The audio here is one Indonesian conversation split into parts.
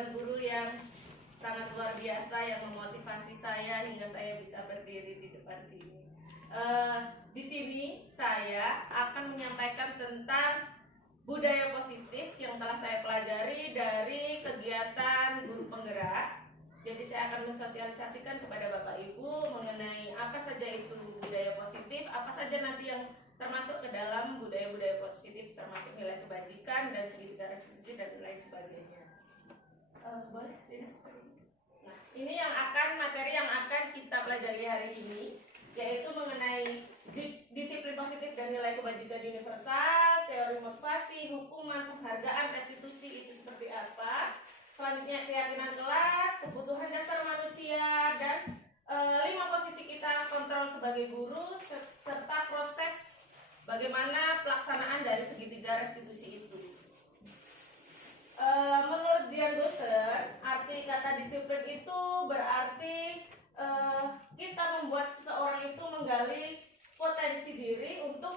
Tuan guru yang sangat luar biasa yang memotivasi saya hingga saya bisa berdiri di depan sini. Di sini saya akan menyampaikan tentang budaya positif yang telah saya pelajari dari kegiatan guru penggerak. Jadi saya akan mensosialisasikan kepada Bapak Ibu mengenai apa saja itu budaya positif, apa saja nanti yang termasuk ke dalam budaya-budaya positif, termasuk nilai kebajikan dan segitiga restitusi dan lain sebagainya. Boleh? Nah, ini yang materi yang akan kita pelajari hari ini, yaitu mengenai disiplin positif dan nilai kebajikan universal, teori motivasi, hukuman, penghargaan, restitusi itu seperti apa. Selanjutnya keyakinan kelas, kebutuhan dasar manusia, dan 5 posisi kita kontrol sebagai guru, serta proses bagaimana pelaksanaan dari segitiga restitusi itu. Menurut Dian Doser, arti kata disiplin itu berarti kita membuat seseorang itu menggali potensi diri untuk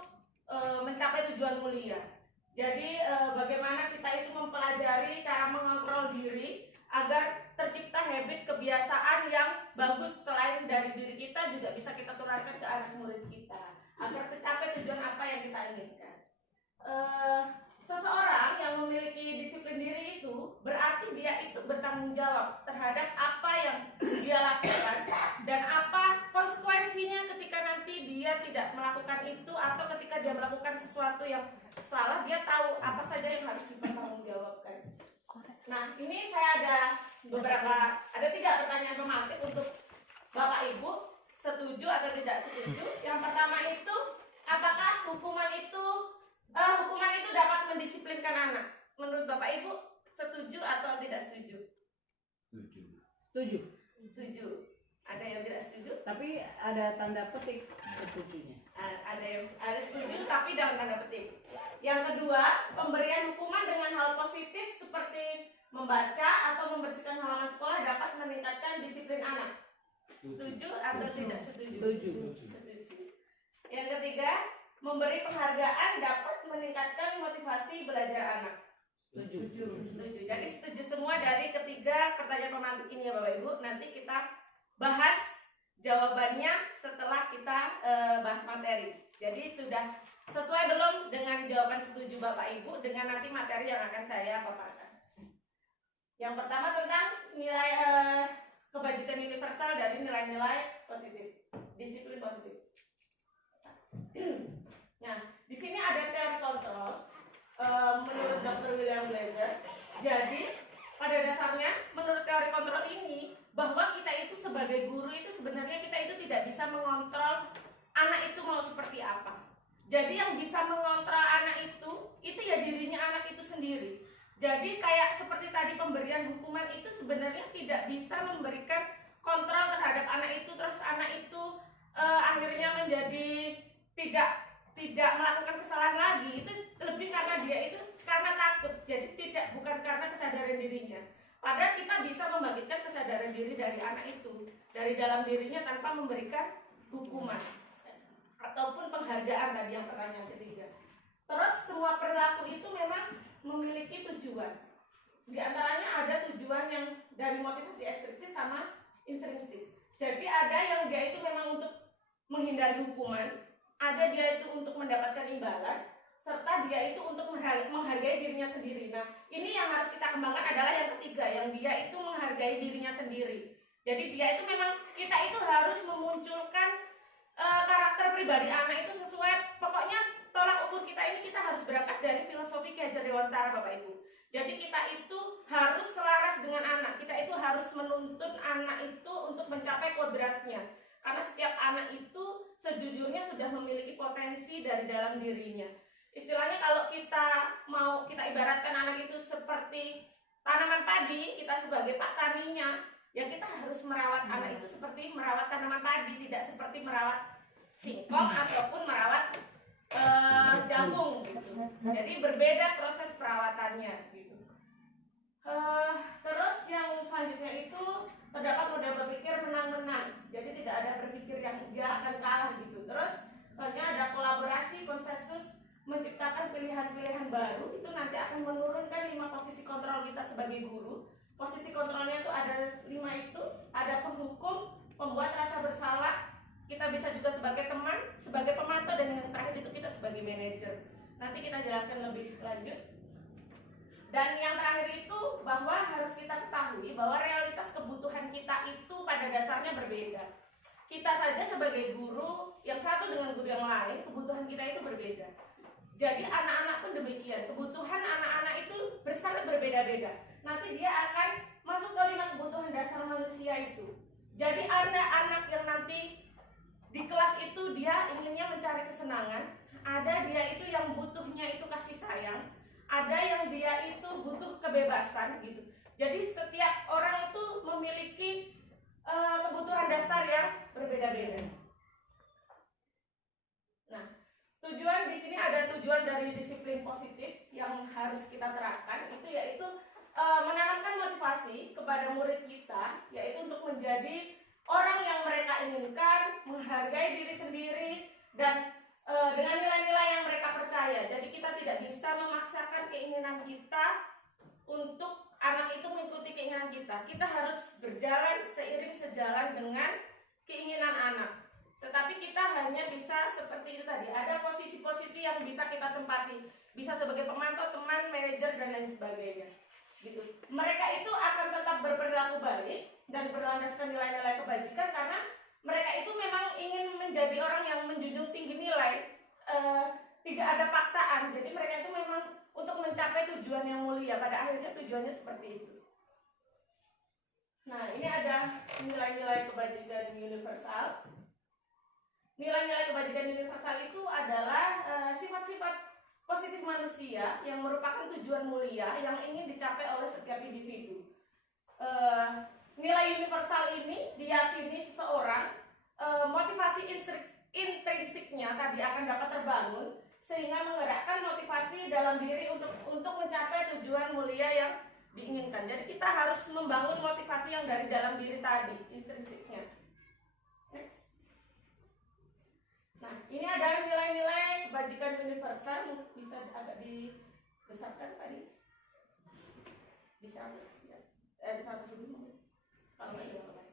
mencapai tujuan mulia. Jadi bagaimana kita itu mempelajari cara mengontrol diri agar tercipta habit kebiasaan yang bagus, selain dari diri kita juga bisa kita tularkan ke anak murid kita agar tercapai tujuan apa yang kita inginkan. Seseorang yang memiliki disiplin diri itu berarti dia itu bertanggung jawab terhadap apa yang dia lakukan dan apa konsekuensinya ketika nanti dia tidak melakukan itu, atau ketika dia melakukan sesuatu yang salah, dia tahu apa saja yang harus dipertanggungjawabkan. Nah, ini saya ada 3 pertanyaan pematik untuk Bapak Ibu, setuju atau tidak setuju. Yang pertama itu, apakah hukuman itu dapat mendisiplinkan anak? Menurut Bapak Ibu, setuju atau tidak setuju? Setuju. Setuju. Ada yang tidak setuju? Tapi ada tanda petik setujunya. Ada setuju tapi dalam tanda petik. Yang kedua, pemberian hukuman dengan hal positif seperti membaca atau membersihkan halaman sekolah dapat meningkatkan disiplin anak. Setuju atau tidak setuju? Setuju. Yang ketiga, memberi penghargaan dapat meningkatkan motivasi belajar anak. Setuju. Jadi setuju semua dari ketiga pertanyaan pemantik ini ya Bapak Ibu. Nanti kita bahas jawabannya setelah kita bahas materi. Jadi sudah sesuai belum dengan jawaban setuju Bapak Ibu dengan nanti materi yang akan saya paparkan. Yang pertama tentang nilai kebajikan universal dari nilai-nilai positif, disiplin positif. Nah, di sini ada teori kontrol menurut Dr. William Blazer. Jadi pada dasarnya menurut teori kontrol ini, bahwa kita itu sebagai guru itu sebenarnya kita itu tidak bisa mengontrol anak itu mau seperti apa. Jadi yang bisa mengontrol anak itu ya dirinya anak itu sendiri. Jadi kayak seperti tadi pemberian hukuman itu sebenarnya tidak bisa memberikan kontrol terhadap anak itu, terus anak itu akhirnya menjadi tidak melakukan kesalahan lagi. Itu lebih karena dia itu karena takut. Jadi bukan karena kesadaran dirinya. Padahal kita bisa membangkitkan kesadaran diri dari anak itu dari dalam dirinya tanpa memberikan hukuman ataupun penghargaan tadi yang pertanyaan ketiga. Terus semua perilaku itu memang memiliki tujuan. Di antaranya ada tujuan yang dari motivasi ekstrinsik sama intrinsik. Jadi ada yang dia itu memang untuk menghindari hukuman, ada dia itu untuk mendapatkan imbalan, serta dia itu untuk menghargai dirinya sendiri. Nah, ini yang harus kita kembangkan adalah yang ketiga, yang dia itu menghargai dirinya sendiri. Jadi dia itu memang, kita itu harus memunculkan karakter pribadi anak itu sesuai, pokoknya tolak ukur kita ini kita harus berangkat dari filosofi Ki Hajar Dewantara Bapak Ibu. Jadi kita itu harus selaras dengan anak, kita itu harus menuntun anak itu untuk mencapai kodratnya. Karena setiap anak itu sejujurnya sudah memiliki potensi dari dalam dirinya. Istilahnya kalau kita ibaratkan anak itu seperti tanaman padi, kita sebagai pak taninya, ya kita harus merawat anak itu seperti merawat tanaman padi, tidak seperti merawat singkong ataupun merawat jagung gitu. Jadi berbeda proses perawatannya gitu. Terus yang selanjutnya itu terdapat model berpikir menang-menang. Jadi tidak ada berpikir yang dia akan kalah gitu. Terus selanjutnya ada kolaborasi, konsensus, menciptakan pilihan-pilihan baru. Itu nanti akan menurunkan 5 posisi kontrol kita sebagai guru. posisi kontrolnya itu ada 5 itu, ada penghukum, pembuat rasa bersalah, kita bisa juga sebagai teman, sebagai pemantau, dan yang terakhir itu kita sebagai manajer. Nanti kita jelaskan lebih lanjut. Dan yang terakhir itu bahwa harus kita ketahui bahwa realitas kebutuhan kita itu pada dasarnya berbeda. Kita saja sebagai guru, yang satu dengan guru yang lain, kebutuhan kita itu berbeda. Jadi anak-anak pun demikian, kebutuhan anak-anak itu sangat berbeda-beda. Nanti dia akan masuk ke 5 kebutuhan dasar manusia itu. Jadi ada anak yang nanti di kelas itu dia inginnya mencari kesenangan, ada dia itu yang butuhnya itu kasih sayang, ada yang dia itu butuh kebebasan gitu. Jadi setiap orang itu memiliki kebutuhan dasar yang berbeda-beda. Nah, tujuan di sini ada tujuan dari disiplin positif yang harus kita terapkan, itu yaitu menanamkan motivasi kepada murid kita, yaitu untuk menjadi orang yang mereka inginkan, menghargai diri sendiri, dan dengan nilai-nilai yang mereka percaya. Jadi kita tidak bisa memaksakan keinginan kita untuk anak itu mengikuti keinginan kita. Kita harus berjalan seiring sejalan dengan keinginan anak. Tetapi kita hanya bisa seperti itu tadi, ada posisi-posisi yang bisa kita tempati, bisa sebagai pemantau, teman, manajer, dan lain sebagainya. Gitu. Mereka itu akan tetap berperilaku baik dan berlandaskan nilai-nilai kebajikan karena mereka itu memang ingin menjadi orang yang menjunjung tinggi nilai, tidak ada paksaan. Jadi mereka itu memang untuk mencapai tujuan yang mulia, pada akhirnya tujuannya seperti itu. Nah, ini ada nilai-nilai kebajikan universal. Nilai-nilai kebajikan universal itu adalah sifat-sifat positif manusia yang merupakan tujuan mulia yang ingin dicapai oleh setiap individu. Nilai universal ini diyakini seseorang motivasi intrinsiknya tadi akan dapat terbangun sehingga menggerakkan motivasi dalam diri untuk mencapai tujuan mulia yang diinginkan. Jadi kita harus membangun motivasi yang dari dalam diri tadi, intrinsiknya. Next. Nah, ini ada nilai-nilai kebajikan universal, bisa agak dibesarkan tadi. Di 100 ya. Di 100 lebih mungkin. Kalau nggak ya apa?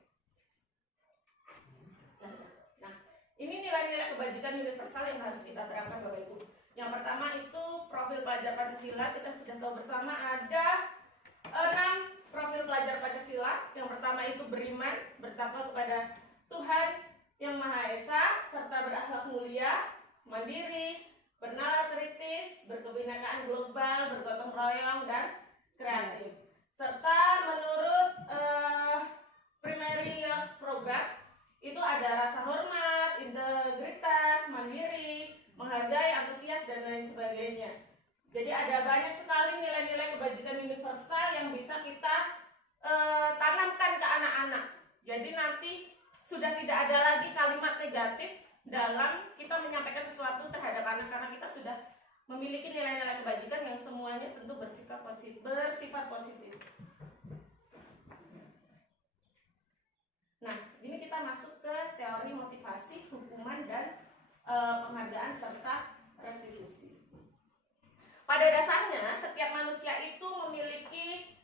Nah, ini nilai-nilai kebajikan universal yang harus kita terapkan Bapak Ibu. Yang pertama itu profil pelajar Pancasila. Kita sudah tahu bersama ada 6 profil pelajar Pancasila. Yang pertama itu beriman, bertakwa kepada Tuhan Yang Maha Esa, serta berakhlak mulia, mandiri, bernalar kritis, berkebinekaan global, bergotong royong, dan kreatif. Serta menurut Primary Years Program itu ada rasa hormat, integritas, mandiri, menghargai, antusias, dan lain sebagainya. Jadi ada banyak sekali nilai-nilai kebajikan universal yang bisa kita tanamkan ke anak-anak. Jadi nanti sudah tidak ada lagi kalimat negatif dalam kita menyampaikan sesuatu terhadap anak, karena kita sudah memiliki nilai-nilai kebajikan yang semuanya tentu bersifat positif. Nah, ini kita masuk ke teori motivasi, hukuman, dan penghargaan serta restitusi. Pada dasarnya setiap manusia itu memiliki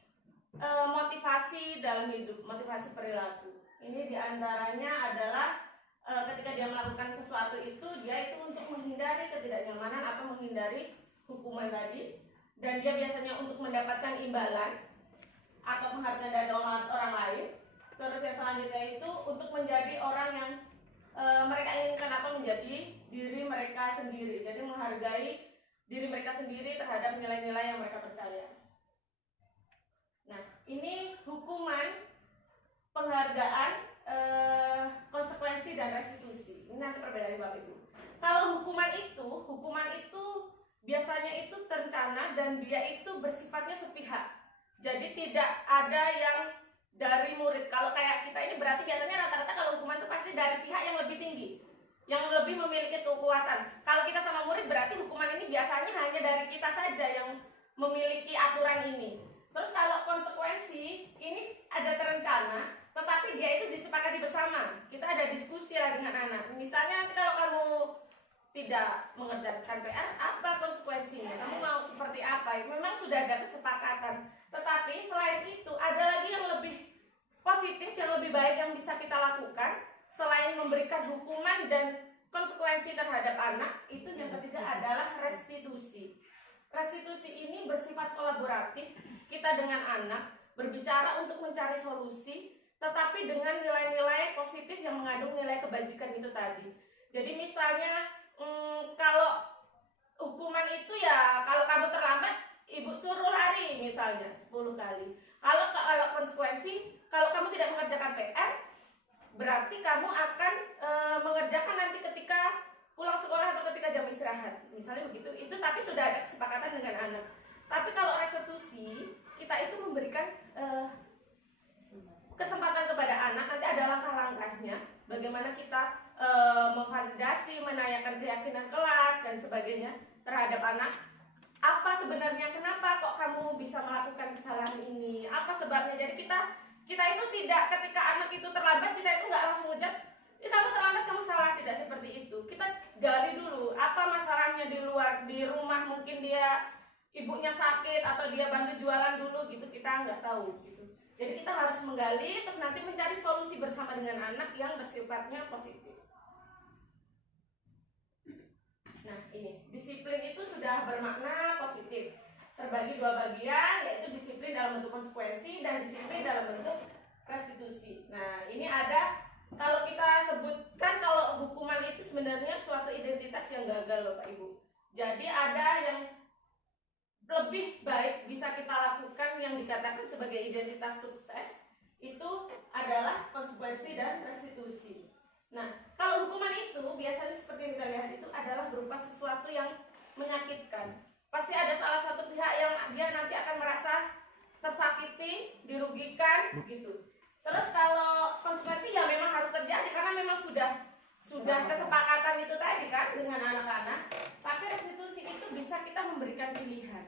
motivasi dalam hidup, motivasi perilaku. Ini diantaranya adalah ketika dia melakukan sesuatu itu, dia itu untuk menghindari ketidaknyamanan atau menghindari hukuman tadi, dan dia biasanya untuk mendapatkan imbalan atau penghargaan dari orang lain. Terus yang selanjutnya itu untuk menjadi orang yang mereka inginkan atau menjadi diri mereka sendiri. Jadi menghargai diri mereka sendiri terhadap nilai-nilai yang mereka percaya. Nah, ini hukuman, penghargaan, konsekuensi, dan restitusi. Ini nanti perbedaannya Bapak Ibu. Kalau hukuman itu biasanya itu terencana dan dia itu bersifatnya sepihak. Jadi tidak ada yang dari murid. Kalau kayak kita ini berarti biasanya rata-rata kalau hukuman itu pasti dari pihak yang lebih tinggi, yang lebih memiliki kekuatan. Kalau kita sama murid berarti hukuman ini biasanya hanya dari kita saja yang memiliki aturan ini. Terus kalau konsekuensi ini ada terencana, tetapi dia itu disepakati bersama. Kita ada diskusi lah dengan anak. Misalnya nanti kalau kamu tidak mengerjakan PR, apa konsekuensinya? Kamu mau seperti apa? Memang sudah ada kesepakatan, tetapi selain itu ada lagi yang lebih positif, yang lebih baik yang bisa kita lakukan selain memberikan hukuman dan konsekuensi terhadap anak. Itu yang ketiga adalah restitusi. Restitusi ini bersifat kolaboratif, kita dengan anak berbicara untuk mencari solusi, tetapi dengan nilai-nilai positif yang mengandung nilai kebajikan itu tadi. Jadi misalnya kalau hukuman itu ya, kalau kamu terlambat ibu suruh lari misalnya 10 kali. Kalau konsekuensi, kalau kamu tidak mengerjakan PR, berarti kamu akan mengerjakan nanti ketika pulang sekolah atau ketika jam istirahat, misalnya begitu. Itu tapi sudah ada kesepakatan dengan anak. Tapi kalau restitusi, kita itu memberikan kesempatan kepada anak, nanti ada langkah-langkahnya, bagaimana kita memvalidasi, menanyakan keyakinan kelas dan sebagainya terhadap anak. Apa sebenarnya, kenapa kok kamu bisa melakukan kesalahan ini, apa sebabnya. Jadi kita itu tidak, ketika anak itu terlambat, kita itu nggak langsung ngejat, kamu terlambat, kamu salah, tidak seperti itu. Kita gali dulu apa masalahnya di luar, di rumah mungkin dia ibunya sakit atau dia bantu jualan dulu gitu, kita nggak tahu gitu. Jadi kita harus menggali, terus nanti mencari solusi bersama dengan anak yang bersifatnya positif. Nah ini, disiplin itu sudah bermakna positif, terbagi dua bagian, yaitu disiplin dalam bentuk konsekuensi dan disiplin dalam bentuk restitusi. Nah ini ada, kalau kita sebutkan kalau hukuman itu sebenarnya suatu identitas yang gagal loh Pak Ibu. Jadi ada yang lebih baik bisa kita lakukan yang dikatakan sebagai identitas sukses, itu adalah konsekuensi dan restitusi. Nah, kalau hukuman itu biasanya seperti yang kita lihat itu adalah berupa sesuatu yang menyakitkan. Pasti ada salah satu pihak yang dia nanti akan merasa tersakiti, dirugikan, gitu. Terus kalau konsekuensi ya memang harus terjadi karena memang sudah kesepakatan itu tadi kan dengan anak-anak. Tapi restitusi itu bisa kita memberikan pilihan.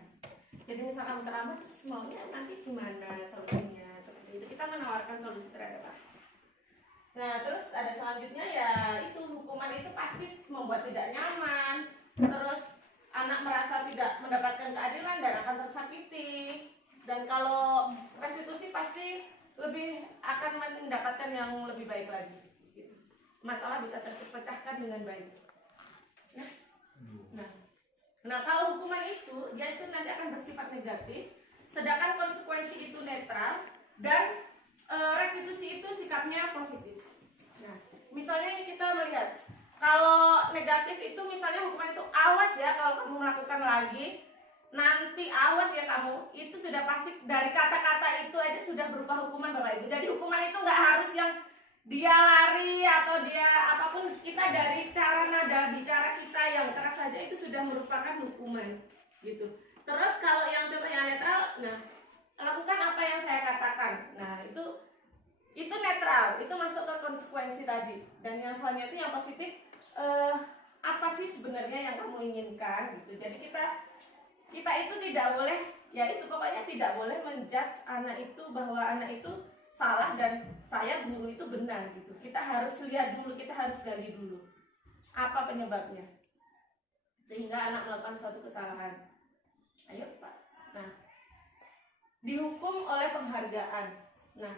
Jadi misalkan terlambat terus maunya nanti gimana solusinya, seperti itu. Kita menawarkan solusi terhadap apa. Nah terus ada selanjutnya ya itu, hukuman itu pasti membuat tidak nyaman, terus anak merasa tidak mendapatkan keadilan dan akan tersakiti. Dan kalau restitusi pasti lebih akan mendapatkan yang lebih baik lagi gitu. Masalah bisa terpecahkan dengan baik. Nah kalau hukuman itu dia itu nanti akan bersifat negatif, sedangkan konsekuensi itu netral dan restitusi itu sikapnya positif. Nah, misalnya kita melihat kalau negatif itu misalnya hukuman itu awas ya kalau kamu melakukan lagi, nanti awas ya kamu, itu sudah pasti dari kata-kata itu aja sudah berupa hukuman Bapak Ibu. Jadi hukuman itu nggak harus yang dia lari atau dia apapun, kita dari cara nada bicara kita yang keras saja itu sudah merupakan hukuman gitu. Terus kalau yang contohnya netral, nah lakukan apa yang saya katakan. Nah itu netral, itu masuk ke konsekuensi tadi. Dan yang selanjutnya itu yang positif, apa sih sebenarnya yang kamu inginkan gitu. Jadi kita itu tidak boleh, ya itu pokoknya tidak boleh menjudge anak itu bahwa anak itu salah dan saya guru itu benar gitu. Kita harus lihat dulu, kita harus gali dulu apa penyebabnya sehingga anak melakukan suatu kesalahan. Ayo Pak. Nah, dihukum oleh penghargaan. Nah,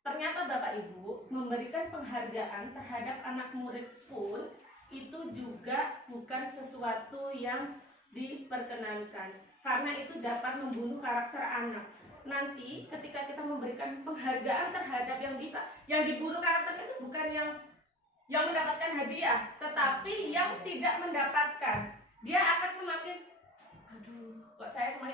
ternyata Bapak Ibu memberikan penghargaan terhadap anak murid pun itu juga bukan sesuatu yang diperkenankan, karena itu dapat membunuh karakter anak. Nanti ketika kita memberikan penghargaan terhadap yang dibunuh karakternya itu bukan yang mendapatkan hadiah, tetapi yang tidak mendapatkan. Dia akan semakin,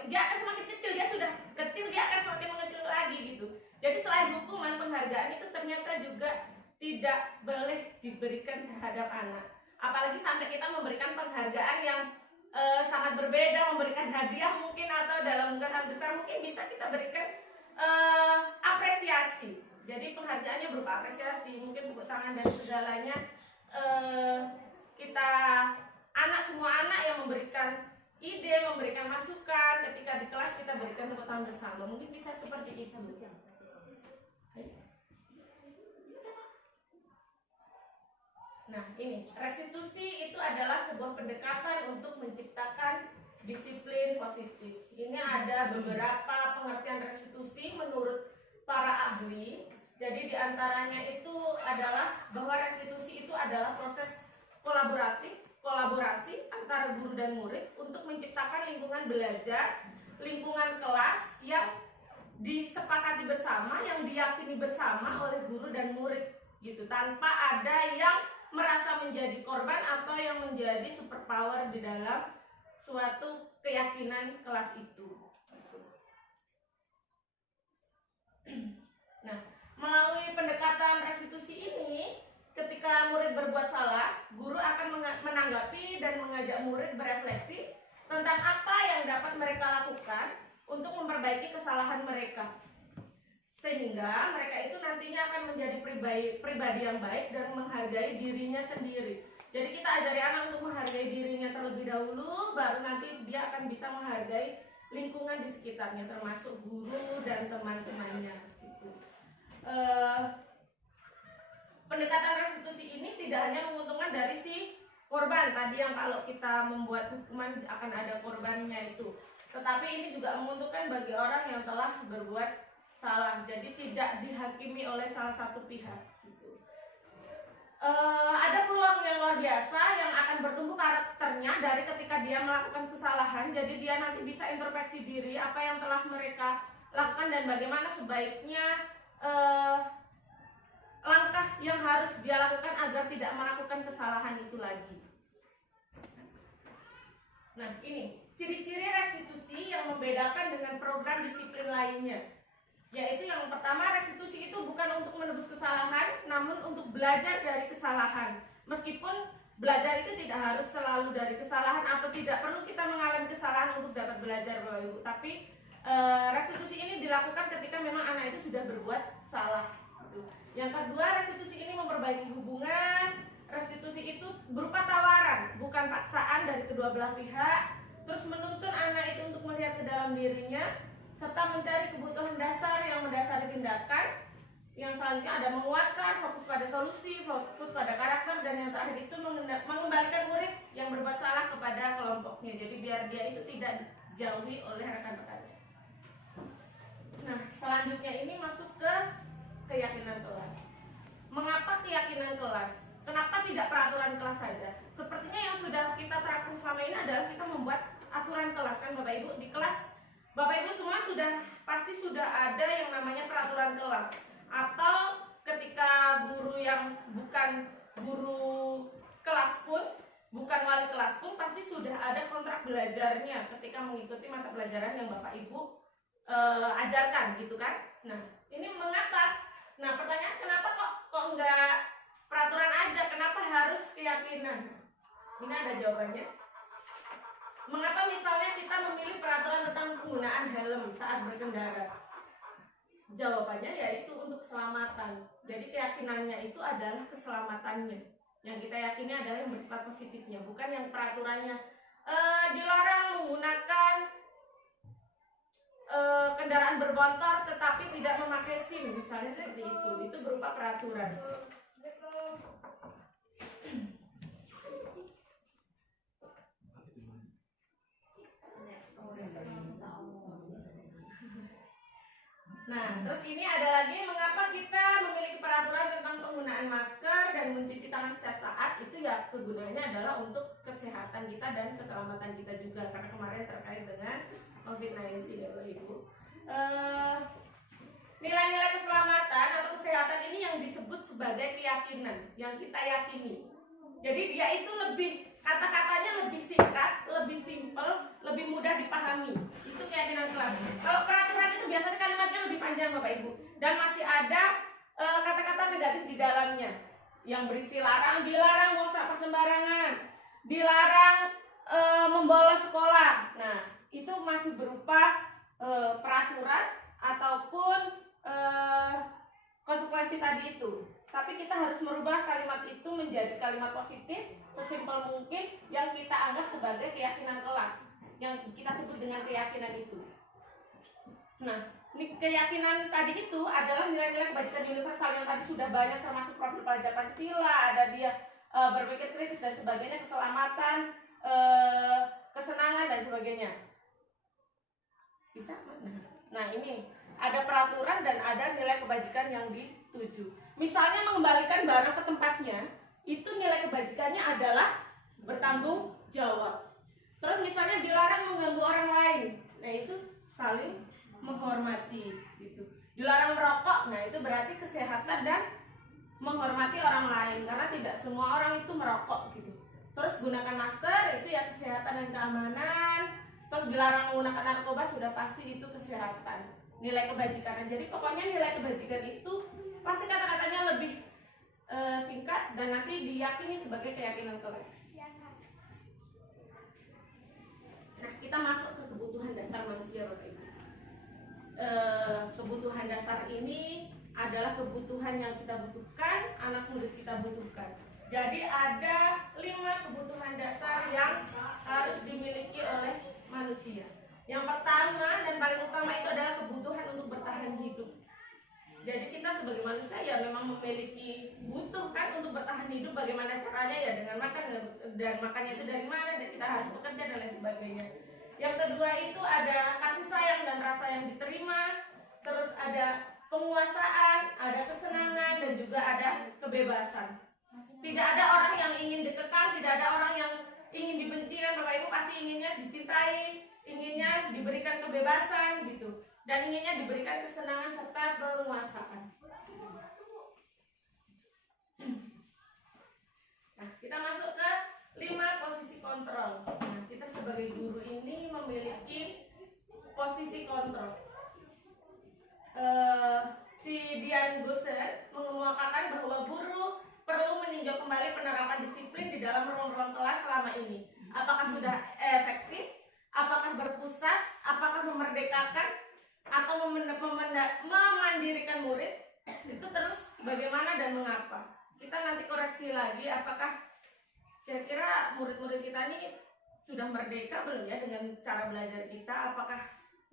dia akan semakin kecil, dia sudah kecil, dia akan semakin mengecil lagi gitu. Jadi selain hukuman, penghargaan itu ternyata juga tidak boleh diberikan terhadap anak. Apalagi sampai kita memberikan penghargaan yang sangat berbeda, memberikan hadiah mungkin atau dalam hal besar mungkin bisa kita berikan apresiasi. Jadi penghargaannya berupa apresiasi, mungkin tepuk tangan dan segalanya. Semua anak yang memberikan ide, memberikan masukan ketika di kelas, kita berikan tepuk tangan bersama. Mungkin bisa seperti itu. Nah, ini restitusi itu adalah sebuah pendekatan untuk menciptakan disiplin positif. Ini ada beberapa pengertian restitusi menurut para ahli. Jadi diantaranya itu adalah bahwa restitusi itu adalah proses kolaborasi antara guru dan murid untuk menciptakan lingkungan belajar, lingkungan kelas yang disepakati bersama, yang diyakini bersama oleh guru dan murid gitu, tanpa ada yang merasa menjadi korban atau yang menjadi superpower di dalam suatu keyakinan kelas itu. Nah, melalui pendekatan restitusi ini, ketika murid berbuat salah, guru akan menanggapi dan mengajak murid berefleksi tentang apa yang dapat mereka lakukan untuk memperbaiki kesalahan mereka, sehingga mereka itu nantinya akan menjadi pribadi yang baik dan menghargai dirinya sendiri. Jadi kita ajari anak untuk menghargai dirinya terlebih dahulu, baru nanti dia akan bisa menghargai lingkungan di sekitarnya, termasuk guru dan teman-temannya gitu. Pendekatan restitusi ini tidak hanya menguntungkan dari si korban tadi, yang kalau kita membuat hukuman akan ada korbannya itu, tetapi ini juga menguntungkan bagi orang yang telah berbuat salah, jadi tidak dihakimi oleh salah satu pihak gitu. Ada peluang yang luar biasa yang akan bertumbuh karakternya dari ketika dia melakukan kesalahan. Jadi dia nanti bisa introspeksi diri apa yang telah mereka lakukan dan bagaimana sebaiknya langkah yang harus dia lakukan agar tidak melakukan kesalahan itu lagi. Nah, ini ciri-ciri restitusi yang membedakan dengan program disiplin lainnya, yaitu yang pertama, restitusi itu bukan untuk menebus kesalahan, namun untuk belajar dari kesalahan. Meskipun belajar itu tidak harus selalu dari kesalahan atau tidak perlu kita mengalami kesalahan untuk dapat belajar, Bapak Ibu. Tapi restitusi ini dilakukan ketika memang anak itu sudah berbuat salah. Yang kedua, restitusi ini memperbaiki hubungan. Restitusi itu berupa tawaran, bukan paksaan dari kedua belah pihak. Terus menuntun anak itu untuk melihat ke dalam dirinya, serta mencari kebutuhan dasar yang mendasari tindakan. Yang selanjutnya ada menguatkan, fokus pada solusi, fokus pada karakter, dan yang terakhir itu mengembalikan murid yang berbuat salah kepada kelompoknya. Jadi biar dia itu tidak dijauhi oleh rekan-rekannya. Nah, selanjutnya ini masuk ke keyakinan kelas. Mengapa keyakinan kelas? Kenapa tidak peraturan kelas saja? Sepertinya yang sudah kita terapkan selama ini adalah kita membuat aturan kelas, kan Bapak Ibu. Di kelas Bapak Ibu semua pasti sudah ada yang namanya peraturan kelas. Atau ketika guru yang bukan guru kelas pun, bukan wali kelas pun, pasti sudah ada kontrak belajarnya ketika mengikuti mata pelajaran yang Bapak Ibu ajarkan gitu kan. Nah, ini mengapa? Nah, pertanyaan kenapa kok enggak peraturan aja? Kenapa harus keyakinan? Ini ada jawabannya. Mengapa misalnya kita memilih peraturan tentang penggunaan helm saat berkendara? Jawabannya yaitu untuk keselamatan. Jadi keyakinannya itu adalah keselamatannya. Yang kita yakini adalah yang bersifat positifnya, bukan yang peraturannya dilarang menggunakan kendaraan bermotor tetapi tidak memakai SIM, misalnya seperti itu. Itu berupa peraturan. Nah, terus ini ada lagi mengapa kita memiliki peraturan tentang penggunaan masker dan mencuci tangan setiap saat. Itu ya kegunaannya adalah untuk kesehatan kita dan keselamatan kita juga, karena kemarin terkait dengan COVID-19 ya Bapak Ibu. Nilai-nilai keselamatan atau kesehatan ini yang disebut sebagai keyakinan yang kita yakini. Jadi dia itu kata-katanya lebih singkat, lebih simpel, lebih mudah dipahami. Itu keyakinan kelas. Kalau peraturan itu biasanya kalimatnya lebih panjang Bapak Ibu, dan masih ada kata-kata negatif di dalamnya yang berisi dilarang buang sampah sembarangan, dilarang membolos sekolah. Nah, itu masih berupa peraturan ataupun konsekuensi tadi itu. Tapi kita harus merubah kalimat itu menjadi kalimat positif sesimpel mungkin yang kita anggap sebagai keyakinan kelas, yang kita sebut dengan keyakinan itu. Nah, keyakinan tadi itu adalah nilai-nilai kebajikan universal yang tadi sudah banyak, termasuk profil pelajar Pancasila, ada dia berpikir kritis dan sebagainya, keselamatan, kesenangan dan sebagainya. Bisa mana? Nah ini ada peraturan dan ada nilai kebajikan yang dituju. Misalnya mengembalikan barang ke tempatnya, itu nilai kebajikannya adalah bertanggung jawab. Terus misalnya dilarang mengganggu orang lain, nah itu saling menghormati gitu. Dilarang merokok, nah itu berarti kesehatan dan menghormati orang lain, karena tidak semua orang itu merokok gitu. Terus gunakan masker, itu ya kesehatan dan keamanan. Terus dilarang menggunakan narkoba, sudah pasti itu kesehatan, nilai kebajikan. Jadi pokoknya nilai kebajikan itu pasti kata-katanya lebih singkat dan nanti diyakini sebagai keyakinan kelas. Nah, kita masuk ke kebutuhan dasar manusia, Bapak Ibu. Kebutuhan dasar ini adalah kebutuhan yang kita butuhkan, anak murid kita butuhkan. Jadi ada 5 kebutuhan dasar yang harus dimiliki oleh manusia. Yang pertama dan paling utama itu adalah kebutuhan untuk bertahan hidup. Jadi kita sebagai manusia ya memang memiliki butuh kan untuk bertahan hidup. Bagaimana caranya ya dengan makan, dan makannya itu dari mana, dan kita harus bekerja dan lain sebagainya. Yang kedua itu ada kasih sayang dan rasa yang diterima. Terus ada penguasaan, ada kesenangan, dan juga ada kebebasan. Tidak ada orang yang ingin dikekang, tidak ada orang yang ingin dibenci kan Bapak Ibu, pasti inginnya dicintai, inginnya diberikan kebebasan gitu, dan inginnya diberikan kesenangan serta penguasaan. Nah, kita masuk ke 5 posisi kontrol. Nah, kita sebagai guru ini memiliki posisi kontrol. Si Dian Goser mengemukakan bahwa guru perlu meninjau kembali penerapan disiplin di dalam ruang-ruang kelas selama ini. Apakah sudah efektif? Apakah berpusat? Apakah memerdekakan? Atau memandirikan murid? Itu terus bagaimana dan mengapa? Kita nanti koreksi lagi apakah kira-kira murid-murid kita ini sudah merdeka belum ya dengan cara belajar kita? Apakah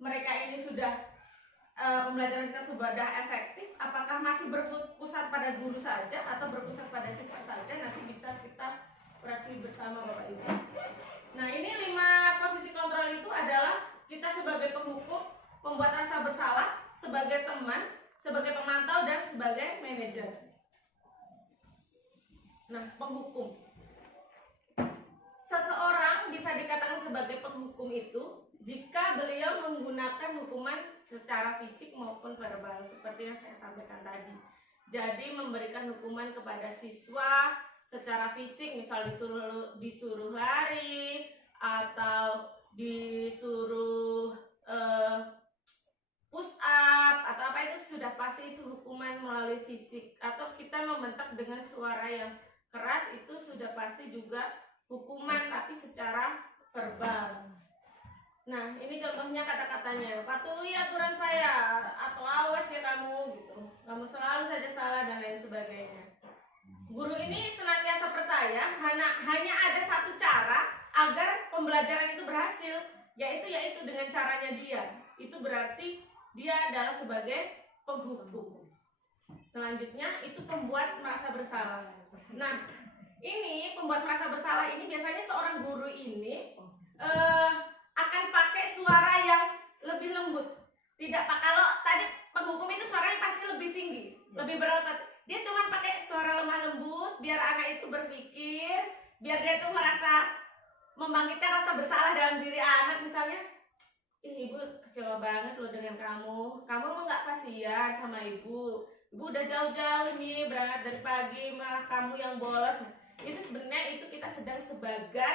mereka ini sudah pembelajaran kita sudah efektif? Apakah masih berpusat pada guru saja atau berpusat pada siswa saja? Nanti bisa kita koreksi bersama Bapak Ibu. Nah, ini 5 posisi kontrol itu adalah kita sebagai penghukum, pembuat rasa bersalah, sebagai teman, sebagai pemantau, dan sebagai manajer. Nah, penghukum. Seseorang bisa dikatakan sebagai penghukum itu jika beliau menggunakan hukuman secara fisik maupun verbal seperti yang saya sampaikan tadi. Jadi memberikan hukuman kepada siswa secara fisik, misal disuruh lari atau disuruh push up atau apa, itu sudah pasti itu hukuman melalui fisik. Atau kita membentak dengan suara yang keras, itu sudah pasti juga hukuman tapi secara verbal. Nah, ini contohnya kata-katanya, patuhi aturan saya atau awas ya kamu gitu. Kamu selalu saja salah dan lain sebagainya. Guru ini senantiasa percaya hanya ada satu cara agar pembelajaran itu berhasil, yaitu dengan caranya dia. Itu berarti dia adalah sebagai penghukum. Selanjutnya itu pembuat merasa bersalah. Nah, ini pembuat merasa bersalah ini biasanya seorang guru ini akan pakai suara yang lebih lembut. Tidak pak, kalau tadi penghukum itu suaranya pasti lebih tinggi, lebih berotot. Dia cuma pakai suara lemah lembut biar anak itu berpikir, biar dia tuh merasa membangkitkan rasa bersalah dalam diri anak. Misalnya, ih ibu kecewa banget loh dengan kamu emang nggak kasihan sama ibu udah jauh-jauh nih berangkat dari pagi malah kamu yang bolos. Nah, itu sebenarnya itu kita sedang sebagai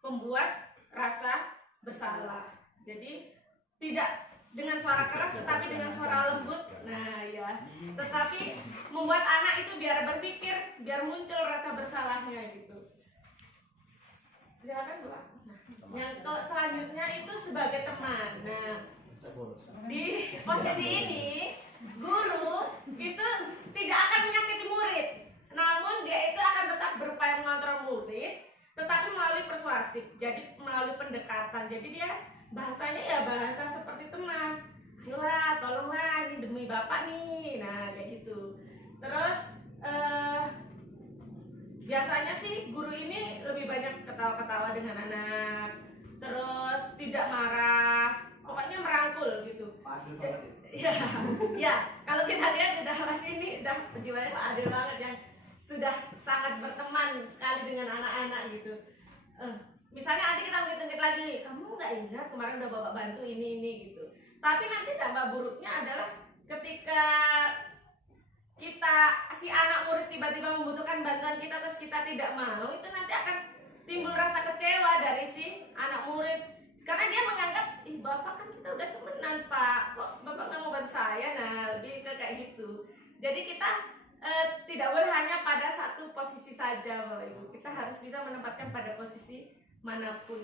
pembuat rasa bersalah. Jadi tidak dengan suara keras tetapi dengan suara lembut. Nah ya, tetapi membuat anak itu biar berpikir, biar muncul rasa bersalahnya gitu. Silakan Bu. Nah, yang selanjutnya itu sebagai teman. Nah, di posisi ini guru itu tidak akan menyakiti murid, namun dia itu akan tetap berupaya mengontrol murid, tetapi melalui persuasif, jadi melalui pendekatan. Jadi dia bahasanya ya bahasa seperti teman. Ayolah, tolonglah, ini demi bapak nih. Nah kayak gitu. Terus biasanya sih ini lebih banyak ketawa-ketawa dengan anak, terus tidak marah, pokoknya merangkul gitu. Ya, ya. Kalau kita lihat udah Mas ini udah jiwanya Pak Adil banget, yang sudah sangat berteman sekali dengan anak-anak gitu. Misalnya nanti kita ungkit-ungkit lagi, kamu nggak ingat kemarin udah bapak bantu ini gitu. Tapi nanti dampak buruknya adalah ketika kita, si anak murid tiba-tiba membutuhkan bantuan kita terus kita tidak mau, itu nanti akan timbul rasa kecewa dari si anak murid, karena dia menganggap, ih bapak kan kita udah temenan pak, kok bapak nggak mau bantu saya. Nah, lebih ke kayak gitu. Jadi kita tidak boleh hanya pada satu posisi saja Bapak Ibu, kita harus bisa menempatkan pada posisi manapun.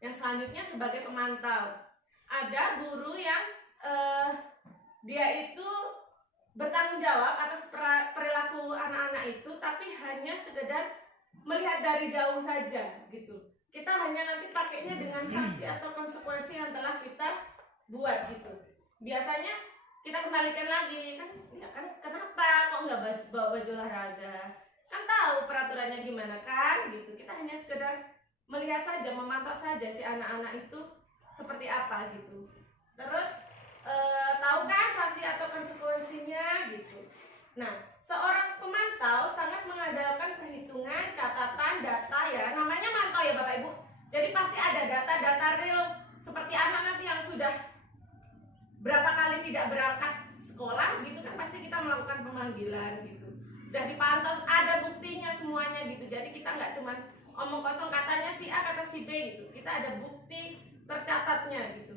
Yang selanjutnya sebagai pemantau, ada guru yang dia itu bertanggung jawab atas perilaku anak-anak itu, tapi hanya sekedar melihat dari jauh saja gitu. Kita hanya nanti pakainya dengan sanksi atau konsekuensi yang telah kita buat gitu. Biasanya kita kembalikan lagi kan, ya kan, kenapa kok nggak bawa baju olahraga, kan tahu peraturannya gimana kan gitu. Kita hanya sekedar melihat saja, memantau saja si anak-anak itu seperti apa gitu. Terus tahu kan sanksi atau konsekuensinya gitu. Nah, seorang pemantau sangat mengandalkan perhitungan, catatan, data ya. Namanya mantau ya Bapak Ibu. Jadi pasti ada data-data real, seperti anak nanti yang sudah berapa kali tidak berangkat sekolah gitu kan, pasti kita melakukan pemanggilan gitu. Sudah dipantau, ada buktinya semuanya gitu. Jadi kita nggak cuma omong kosong, katanya si A kata si B gitu. Kita ada bukti tercatatnya gitu.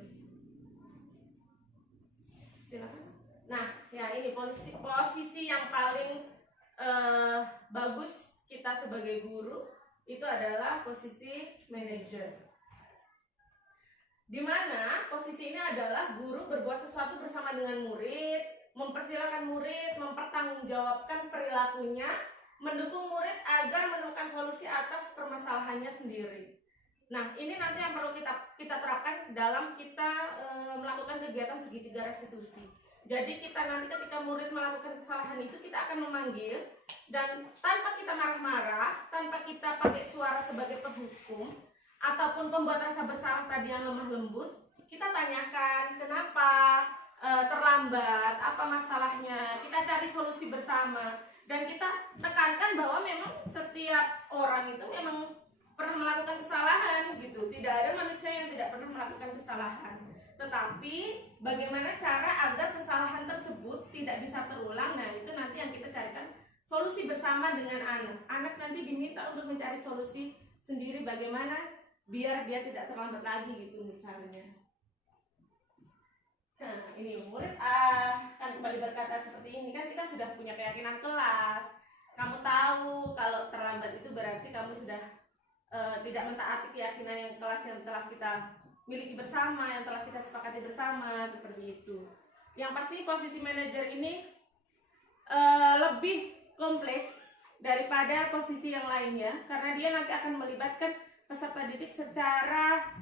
Silakan. Nah, ya ini posisi yang paling bagus kita sebagai guru itu adalah posisi manajer. Di mana posisi ini adalah guru berbuat sesuatu bersama dengan murid, mempersilahkan murid mempertanggungjawabkan perilakunya, mendukung murid agar menemukan solusi atas permasalahannya sendiri. Nah, ini nanti yang perlu kita terapkan dalam kita melakukan kegiatan segitiga restitusi. Jadi kita nanti ketika murid melakukan kesalahan itu, kita akan memanggil, dan tanpa kita marah-marah, tanpa kita pakai suara sebagai penghukum ataupun pembuat rasa bersalah tadi yang lemah lembut, kita tanyakan kenapa terlambat, apa masalahnya, kita cari solusi bersama, dan kita tekankan bahwa memang setiap orang itu memang pernah melakukan kesalahan gitu. Tidak ada manusia yang tidak pernah melakukan kesalahan. Tetapi bagaimana cara agar kesalahan tersebut tidak bisa terulang, nah itu nanti yang kita carikan solusi bersama dengan anak. Anak nanti diminta untuk mencari solusi sendiri bagaimana biar dia tidak terlambat lagi gitu misalnya. Nah ini murid kan kembali berkata seperti ini, kan kita sudah punya keyakinan kelas. Kamu tahu kalau terlambat itu berarti kamu sudah tidak mentaati keyakinan yang kelas yang telah kita miliki bersama, yang telah kita sepakati bersama, seperti itu. Yang pasti posisi manajer ini lebih kompleks daripada posisi yang lainnya, karena dia nanti akan melibatkan peserta didik secara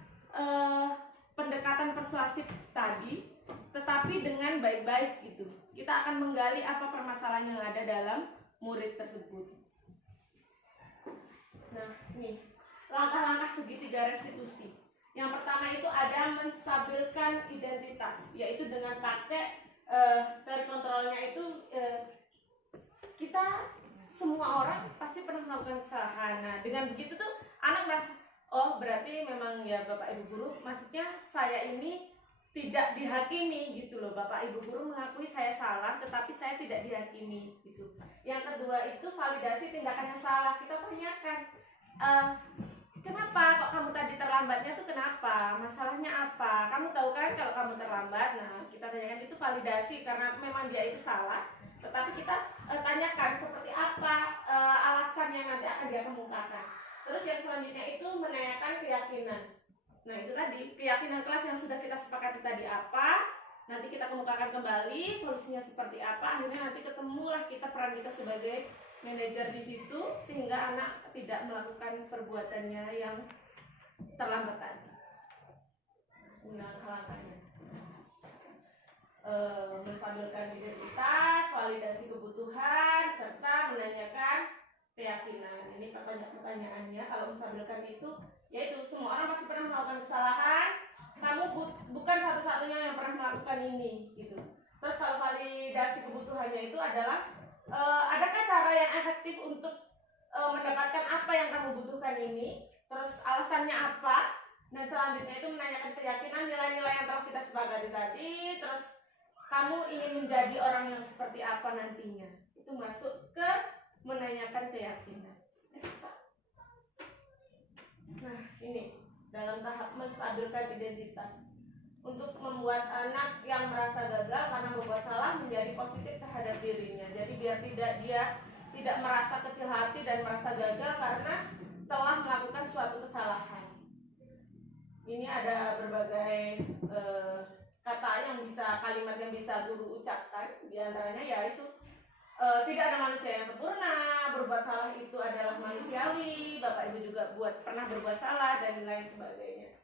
pendekatan persuasif tadi, tetapi dengan baik-baik gitu. Kita akan menggali apa permasalahan yang ada dalam murid tersebut. Nah, ini langkah-langkah segitiga restitusi. Yang pertama itu ada menstabilkan identitas, yaitu dengan pakai teori kontrolnya itu kita semua orang pasti pernah melakukan kesalahan. Nah, dengan begitu tuh anak merasa, oh berarti memang ya Bapak Ibu Guru, maksudnya saya ini tidak dihakimi gitu loh. Bapak Ibu Guru mengakui saya salah, tetapi saya tidak dihakimi gitu. Yang kedua itu validasi tindakan yang salah. Kita tanyakan, kenapa kok kamu tadi terlambatnya tuh kenapa? Masalahnya apa? Kamu tahu kan kalau kamu terlambat? Nah, kita tanyakan itu validasi karena memang dia itu salah. Tetapi kita tanyakan seperti apa alasan yang nanti akan dia kemukakan. Terus yang selanjutnya itu menanyakan keyakinan. Nah itu tadi, keyakinan kelas yang sudah kita sepakati tadi apa, nanti kita kemukakan kembali solusinya seperti apa. Akhirnya nanti ketemulah kita peran kita sebagai manajer di situ, sehingga anak tidak melakukan perbuatannya yang terlambat tadi. Langkah-langkahnya menstabilkan identitas, validasi kebutuhan, serta menanyakan keyakinan. Ini pertanyaannya, kalau menstabilkan itu, yaitu semua orang pasti pernah melakukan kesalahan. Kamu bukan satu-satunya yang pernah melakukan ini, gitu. Terus kalau validasi kebutuhannya itu adalah, adakah cara yang efektif untuk mendapatkan apa yang kamu butuhkan ini? Terus alasannya apa? Dan selanjutnya itu menanyakan keyakinan, nilai-nilai yang telah kita sepakati tadi. Terus kamu ingin menjadi orang yang seperti apa nantinya? Itu masuk ke menanyakan keyakinan. Nah, ini dalam tahap menstabilkan identitas untuk membuat anak yang merasa gagal karena membuat salah menjadi positif terhadap dirinya. Jadi biar dia tidak merasa kecil hati dan merasa gagal karena telah melakukan suatu kesalahan. Ini ada berbagai kata yang bisa, kalimat yang bisa guru ucapkan. Di antaranya yaitu tidak ada manusia yang sempurna, berbuat salah itu adalah manusiawi, Bapak Ibu juga pernah berbuat salah, dan lain sebagainya.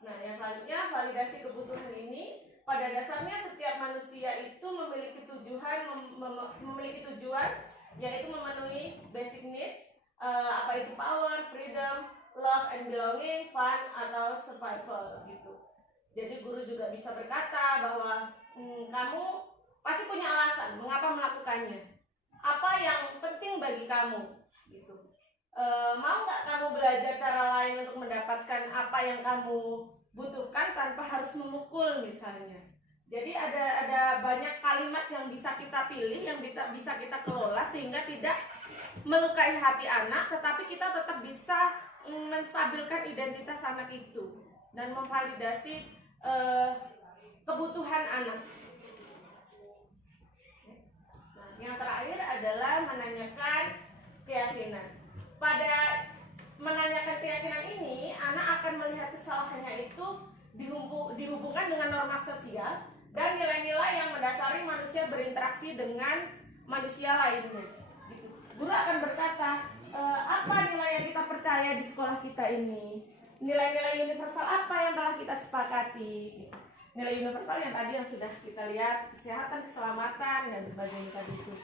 Nah, yang selanjutnya validasi kebutuhan ini, pada dasarnya setiap manusia itu memiliki tujuan, yaitu memenuhi basic needs, apa itu power, freedom, love and belonging, fun, atau survival gitu. Jadi guru juga bisa berkata bahwa kamu pasti punya alasan mengapa melakukannya. Apa yang penting bagi kamu gitu. Mau nggak kamu belajar cara lain untuk mendapatkan apa yang kamu butuhkan tanpa harus memukul misalnya. Jadi ada banyak kalimat yang bisa kita pilih, yang bisa kita kelola sehingga tidak melukai hati anak, tetapi kita tetap bisa menstabilkan identitas anak itu dan memvalidasi kebutuhan anak. Nah, yang terakhir adalah menanyakan keyakinan. Pada menanyakan keyakinan ini, anak akan melihat kesalahannya itu dihubungkan dengan norma sosial dan nilai-nilai yang mendasari manusia berinteraksi dengan manusia lainnya. Guru akan berkata, apa nilai yang kita percaya di sekolah kita ini? Nilai-nilai universal apa yang telah kita sepakati? Nilai universal yang tadi yang sudah kita lihat, kesehatan, keselamatan, dan sebagainya tadi itu.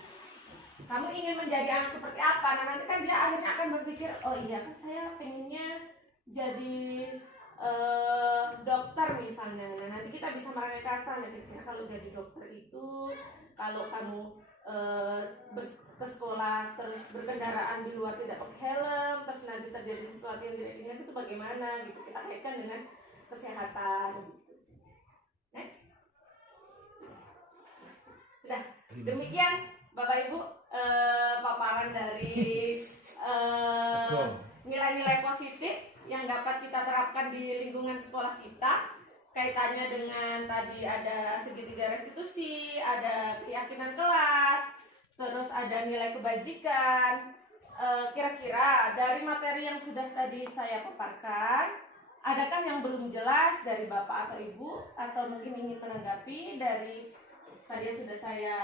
Kamu ingin menjadi anak seperti apa? Nah, nanti kan dia akhirnya akan berpikir, oh iya kan saya pengennya jadi dokter misalnya. Nah, nanti kita bisa merekakan ya, kalau jadi dokter itu, kalau kamu ke sekolah terus berkendaraan di luar tidak pakai helm, terus nanti terjadi sesuatu yang tidak diinginkan itu bagaimana gitu. Kita kaitkan dengan kesehatan gitu. Next. Sudah. Demikian Bapak Ibu paparan dari nilai-nilai positif yang dapat kita terapkan di lingkungan sekolah kita. Kaitannya dengan tadi ada segitiga restitusi, ada keyakinan kelas, terus ada nilai kebajikan. Kira-kira dari materi yang sudah tadi saya paparkan, adakah yang belum jelas dari Bapak atau Ibu, atau mungkin ingin menanggapi dari tadi yang sudah saya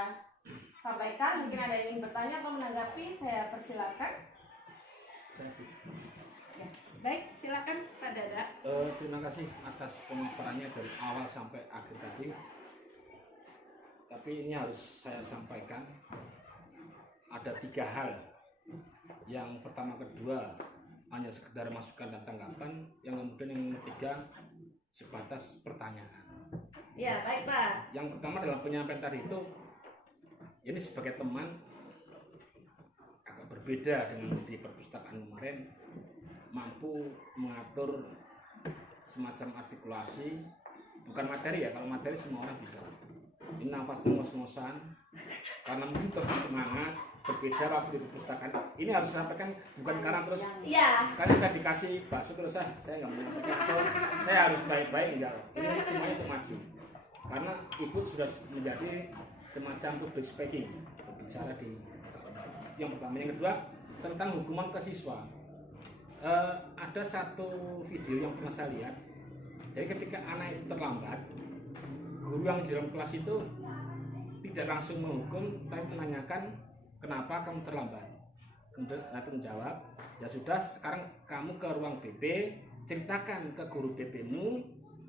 sampaikan? Mungkin ada yang ingin bertanya atau menanggapi, saya persilakan. Ya, baik, silakan Pak Dada. Terima kasih atas pemaparannya dari awal sampai akhir tadi. Tapi ini harus saya sampaikan, ada 3 hal. Yang pertama, kedua hanya sekedar masukan dan tanggapan. Yang kemudian yang ketiga sebatas pertanyaan. Ya, baik Pak. Yang pertama dalam penyampaian tadi itu, ini sebagai teman agak berbeda dengan di perpustakaan kemarin, mampu mengatur semacam artikulasi, bukan materi ya, kalau materi semua orang bisa. Ini nafasnya ngos-ngosan, karena mungkin terus semangat, berbeda waktu di perpustakaan. Ini harus disampaikan bukan karena terus, karena saya dikasih bakso terus saya nggak mau bakso, saya harus baik-baik enggak. Ini semuanya untuk maju, karena ibu sudah menjadi semacam public speaking, berbicara di yang pertama. Yang kedua tentang hukuman ke siswa. Ada satu video yang pernah saya lihat. Jadi ketika anak itu terlambat, guru yang di dalam kelas itu tidak langsung menghukum, tapi menanyakan kenapa kamu terlambat. Kemudian anak itu menjawab, ya sudah, sekarang kamu ke ruang BP, ceritakan ke guru BP-mu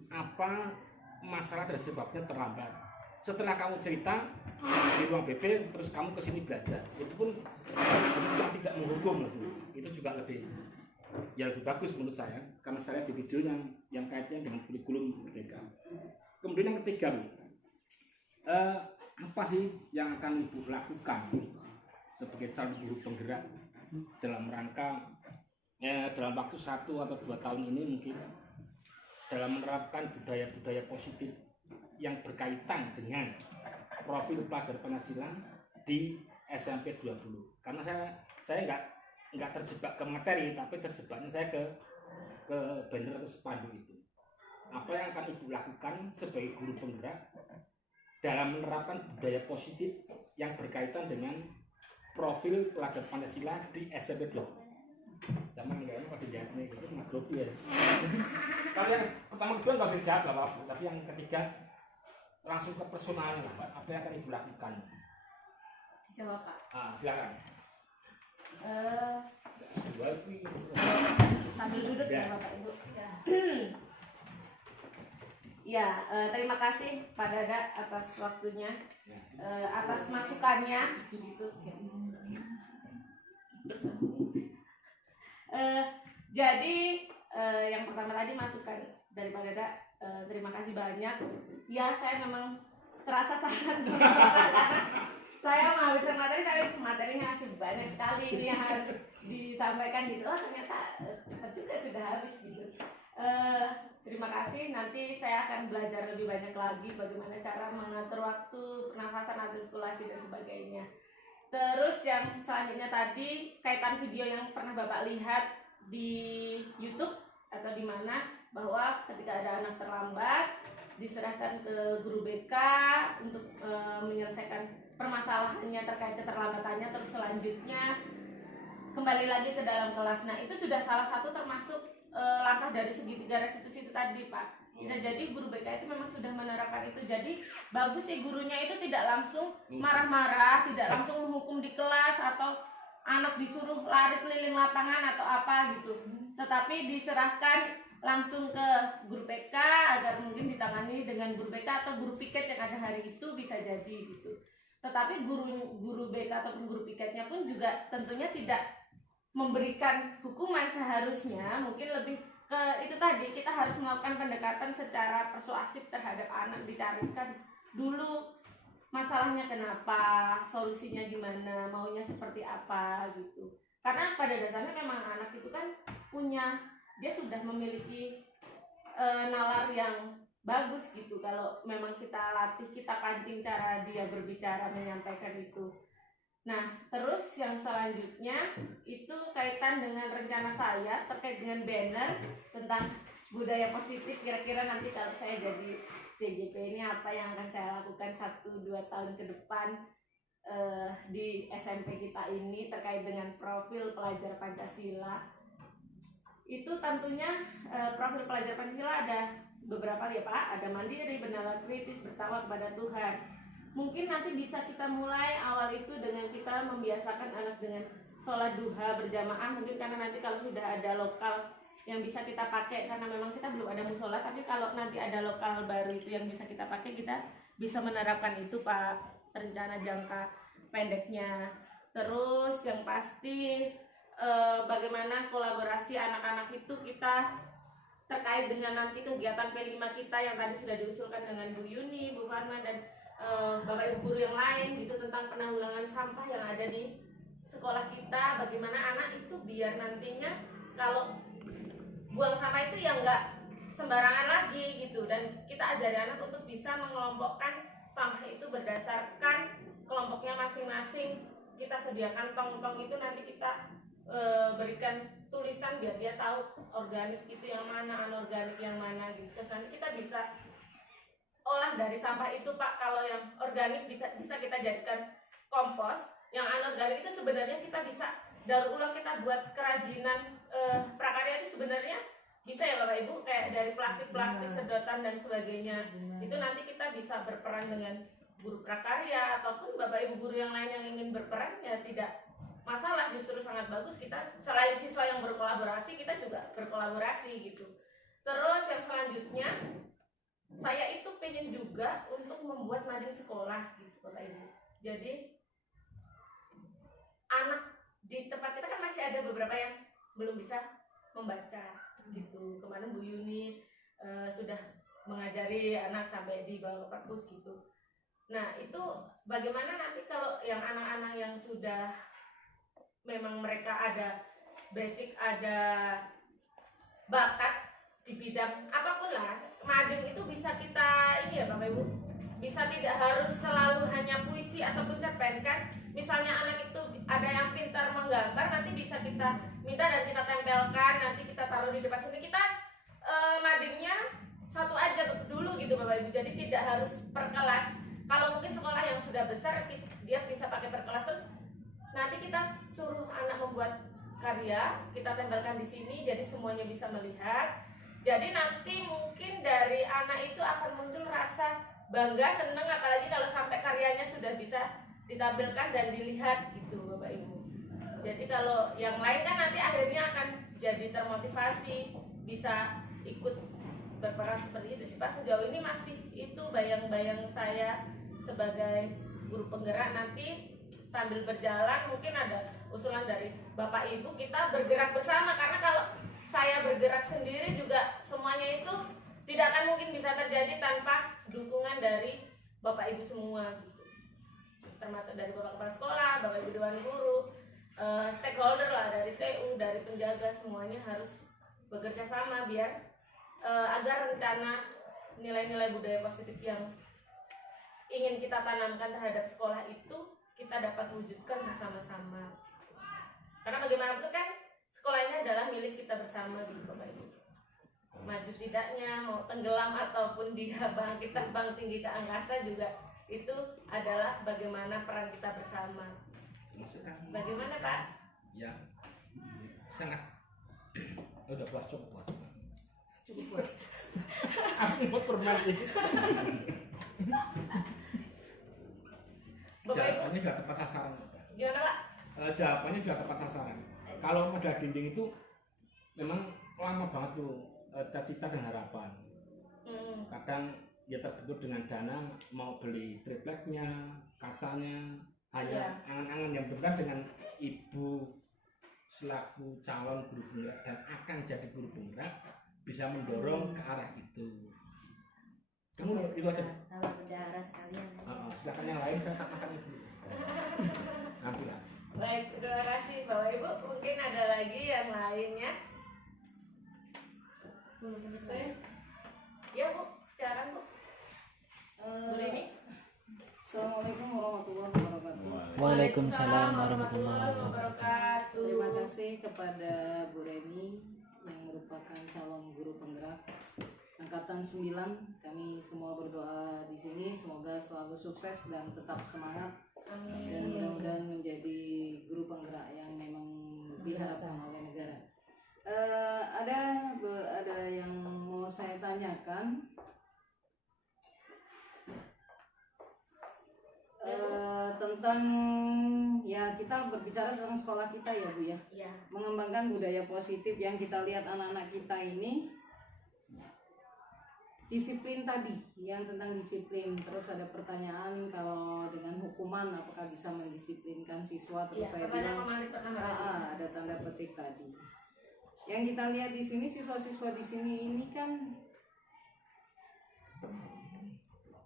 apa masalah dan sebabnya terlambat. Setelah kamu cerita, di ruang BP terus kamu kesini belajar, itu pun yang tidak menghukum gitu. Itu juga lebih bagus menurut saya, karena saya di video yang kaitannya dengan kurikulum merdeka. Kemudian yang ketiga, apa sih yang akan Ibu lakukan sebagai calon guru penggerak dalam rangka dalam waktu 1 atau 2 tahun ini mungkin dalam menerapkan budaya-budaya positif yang berkaitan dengan profil pelajar Pancasila di SMP 20. Karena saya nggak terjebak ke materi, tapi terjebaknya saya ke banner atau spanduk itu. Apa yang akan Ibu lakukan sebagai guru penggerak dalam menerapkan budaya positif yang berkaitan dengan profil pelajar Pancasila di SMP 20? Sama enggak pada jawabnya itu makrofi ya. Kalau yang pertama kedua nggak bisa jawab apa-apa, tapi yang ketiga langsung ke personalnya lah, Pak. Apa yang akan Ibu lakukan? Dijawab, Pak. Silakan. Sambil duduk ya Bapak Ibu. Ya, terima kasih Pak Dada atas waktunya, atas masukannya. Jadi yang pertama tadi masukan dari Pak Dada, terima kasih banyak. Ya, saya memang terasa sangat saya menghabiskan materinya masih banyak sekali ini yang harus disampaikan gitu. Oh ternyata cepat juga sudah habis gitu. Terima kasih. Nanti saya akan belajar lebih banyak lagi bagaimana cara mengatur waktu, pernafasan, artikulasi dan sebagainya. Terus yang selanjutnya tadi kaitan video yang pernah Bapak lihat di YouTube atau di mana, bahwa ketika ada anak terlambat diserahkan ke guru BK untuk menyelesaikan permasalahannya terkait keterlambatannya, terus selanjutnya kembali lagi ke dalam kelas. Nah itu sudah salah satu termasuk langkah dari segitiga restitusi itu tadi Pak. Bisa jadi guru BK itu memang sudah menerapkan itu. Jadi bagus sih gurunya itu tidak langsung marah-marah, tidak langsung menghukum di kelas atau anak disuruh lari keliling lapangan atau apa gitu, tetapi diserahkan langsung ke guru BK agar mungkin ditangani dengan guru BK atau guru piket yang ada hari itu, bisa jadi gitu. Tetapi guru BK ataupun guru piketnya pun juga tentunya tidak memberikan hukuman seharusnya, mungkin lebih ke itu tadi, kita harus melakukan pendekatan secara persuasif terhadap anak, dicarikan dulu masalahnya kenapa, solusinya gimana, maunya seperti apa gitu. Karena pada dasarnya memang anak itu kan dia sudah memiliki nalar yang bagus gitu. Kalau memang kita latih, kita pancing cara dia berbicara, menyampaikan itu. Nah, terus yang selanjutnya itu kaitan dengan rencana saya terkait dengan banner tentang budaya positif. Kira-kira nanti kalau saya jadi CJP ini apa yang akan saya lakukan 1-2 tahun ke depan di SMP kita ini terkait dengan profil pelajar Pancasila. Itu tentunya profil pelajar Pancasila ada beberapa ya Pak, ada mandiri, bernalar kritis, bertakwa kepada Tuhan. Mungkin nanti bisa kita mulai awal itu dengan kita membiasakan anak dengan sholat duha berjamaah, mungkin karena nanti kalau sudah ada lokal yang bisa kita pakai, karena memang kita belum ada musola, tapi kalau nanti ada lokal baru itu yang bisa kita pakai, kita bisa menerapkan itu Pak, rencana jangka pendeknya. Terus yang pasti bagaimana kolaborasi anak-anak itu kita terkait dengan nanti kegiatan P5 kita yang tadi sudah diusulkan dengan Bu Yuni, Bu Farma dan Bapak Ibu guru yang lain gitu, tentang penanggulangan sampah yang ada di sekolah kita. Bagaimana anak itu biar nantinya kalau buang sampah itu ya nggak sembarangan lagi gitu, dan kita ajari anak untuk bisa mengelompokkan sampah itu berdasarkan kelompoknya masing-masing. Kita sediakan tong-tong itu, nanti kita berikan tulisan biar dia tahu organik itu yang mana, anorganik yang mana gitu. Terus nanti kita bisa olah dari sampah itu Pak. Kalau yang organik bisa kita jadikan kompos, yang anorganik itu sebenarnya kita bisa daur ulang, kita buat kerajinan prakarya itu sebenarnya bisa ya Bapak Ibu, kayak dari plastik-plastik, sedotan dan sebagainya. Itu nanti kita bisa berperan dengan guru prakarya ataupun Bapak Ibu guru yang lain yang ingin berperan, ya tidak masalah, justru sangat bagus. Kita selain siswa yang berkolaborasi, kita juga berkolaborasi gitu. Terus yang selanjutnya, saya itu pengen juga untuk membuat mading sekolah gitu Bapak Ibu. beberapa yang belum bisa membaca gitu. Kemarin Bu Yuni sudah mengajari anak sampai di bawah perpus gitu. Nah itu bagaimana nanti kalau yang anak-anak yang sudah memang mereka ada basic, ada bakat di bidang apapun lah, mading itu bisa kita ini ya Bapak Ibu, bisa tidak harus selalu hanya puisi ataupun cerpen kan. Misalnya anak itu ada yang pintar menggambar, nanti bisa kita minta dan kita tempelkan, nanti kita taruh di depan sini, kita madingnya satu aja dulu gitu Bapak Ibu, jadi tidak harus per kelas. Kalau mungkin sekolah yang sudah besar dia bisa pakai per kelas, terus nanti kita suruh anak membuat karya, kita tempelkan di sini, jadi semuanya bisa melihat. Jadi nanti mungkin dari anak itu akan muncul rasa bangga, seneng, apalagi kalau sampai karyanya sudah bisa ditampilkan dan dilihat gitu Bapak Ibu. Jadi kalau yang lain kan nanti akhirnya akan jadi termotivasi, bisa ikut berperan seperti itu sih Pak. Sejauh ini masih itu bayang-bayang saya sebagai guru penggerak. Nanti sambil berjalan mungkin ada usulan dari Bapak Ibu, kita bergerak bersama, karena kalau saya bergerak sendiri juga semuanya itu tidak akan mungkin bisa terjadi tanpa dukungan dari Bapak Ibu semua gitu. Termasuk dari Bapak Kepala Sekolah, Bapak Ibu Dewan Guru, stakeholder lah, dari TU, dari penjaga, semuanya harus bekerja sama biar agar rencana nilai-nilai budaya positif yang ingin kita tanamkan terhadap sekolah itu kita dapat wujudkan bersama-sama. Karena bagaimanapun kan sekolah ini adalah milik kita bersama gitu Bapak Ibu. Maju tidaknya, mau tenggelam ataupun dia bangkit terbang tinggi ke angkasa juga itu adalah bagaimana peran kita bersama. Bagaimana Pak? Ya, sangat. Udah puas, cukup puas. Cukup puas. Aku buat permen itu. Jawabannya sudah tepat sasaran. Gimana Pak? Jawabannya sudah tepat sasaran. Kalau modal dinding itu memang lama banget tuh, cita-cita dan harapan. Kadang ya terbentuk dengan dana, mau beli tripleknya, kacanya, hanya angan-angan yang benar dengan ibu selaku calon guru penggerak dan akan jadi guru penggerak bisa mendorong ke arah itu. Kamu itu aja. Sama bendahara sekalian. Silakan yang lain, saya tak makan itu. Ambil lah. Baik, terima kasih Bapak Ibu. Mungkin ada lagi yang lainnya. Saya, ya Bu, silakan Bu. Bu Rini. Assalamualaikum warahmatullahi wabarakatuh. Waalaikumsalam warahmatullahi wabarakatuh. Terima kasih kepada Bu Reni yang merupakan calon guru penggerak Angkatan 9. Kami semua berdoa di sini semoga selalu sukses dan tetap semangat. Amin. Dan mudah-mudahan menjadi guru penggerak yang memang diharapkan oleh negara. Ada yang mau saya tanyakan. Tentang ya kita berbicara tentang sekolah kita ya Bu ya. Ya. Mengembangkan budaya positif yang kita lihat anak-anak kita ini. Disiplin tadi, yang tentang disiplin. Terus ada pertanyaan kalau dengan hukuman apakah bisa mendisiplinkan siswa? Terus saya bilang ada tanda petik tadi. Yang kita lihat di sini siswa-siswa di sini ini kan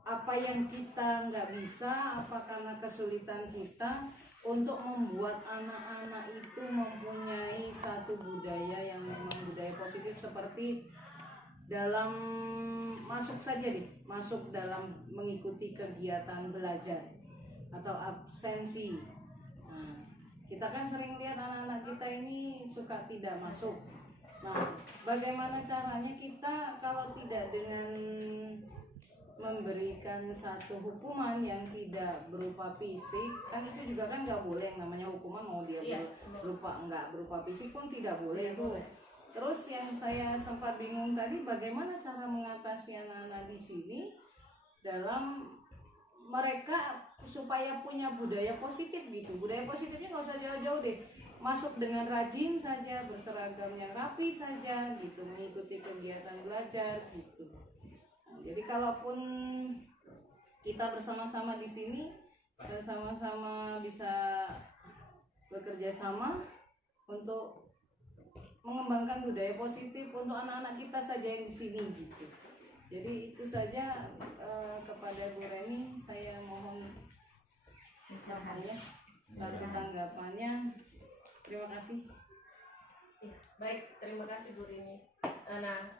apa yang kita nggak bisa, apa karena kesulitan kita untuk membuat anak-anak itu mempunyai satu budaya yang memang budaya positif seperti dalam masuk dalam mengikuti kegiatan belajar atau absensi. Nah, kita kan sering lihat anak-anak kita ini suka tidak masuk. Nah, bagaimana caranya kita kalau tidak dengan memberikan satu hukuman yang tidak berupa fisik, kan itu juga kan nggak boleh, yang namanya hukuman mau dia nggak berupa fisik pun tidak boleh tuh. Terus yang saya sempat bingung tadi, bagaimana cara mengatasi anak-anak di sini dalam mereka supaya punya budaya positif gitu. Budaya positifnya nggak usah jauh-jauh deh, masuk dengan rajin saja, berseragam yang rapi saja gitu, mengikuti kegiatan belajar gitu. Nah, jadi kalaupun kita bersama-sama di sini, sama-sama bisa bekerja sama, untuk mengembangkan budaya positif untuk anak-anak kita saja yang di sini gitu. Jadi itu saja kepada Bu Reni saya mohon apa ya satu tanggapannya. Terima kasih. Ya, baik, terima kasih Bu Rini. Nah,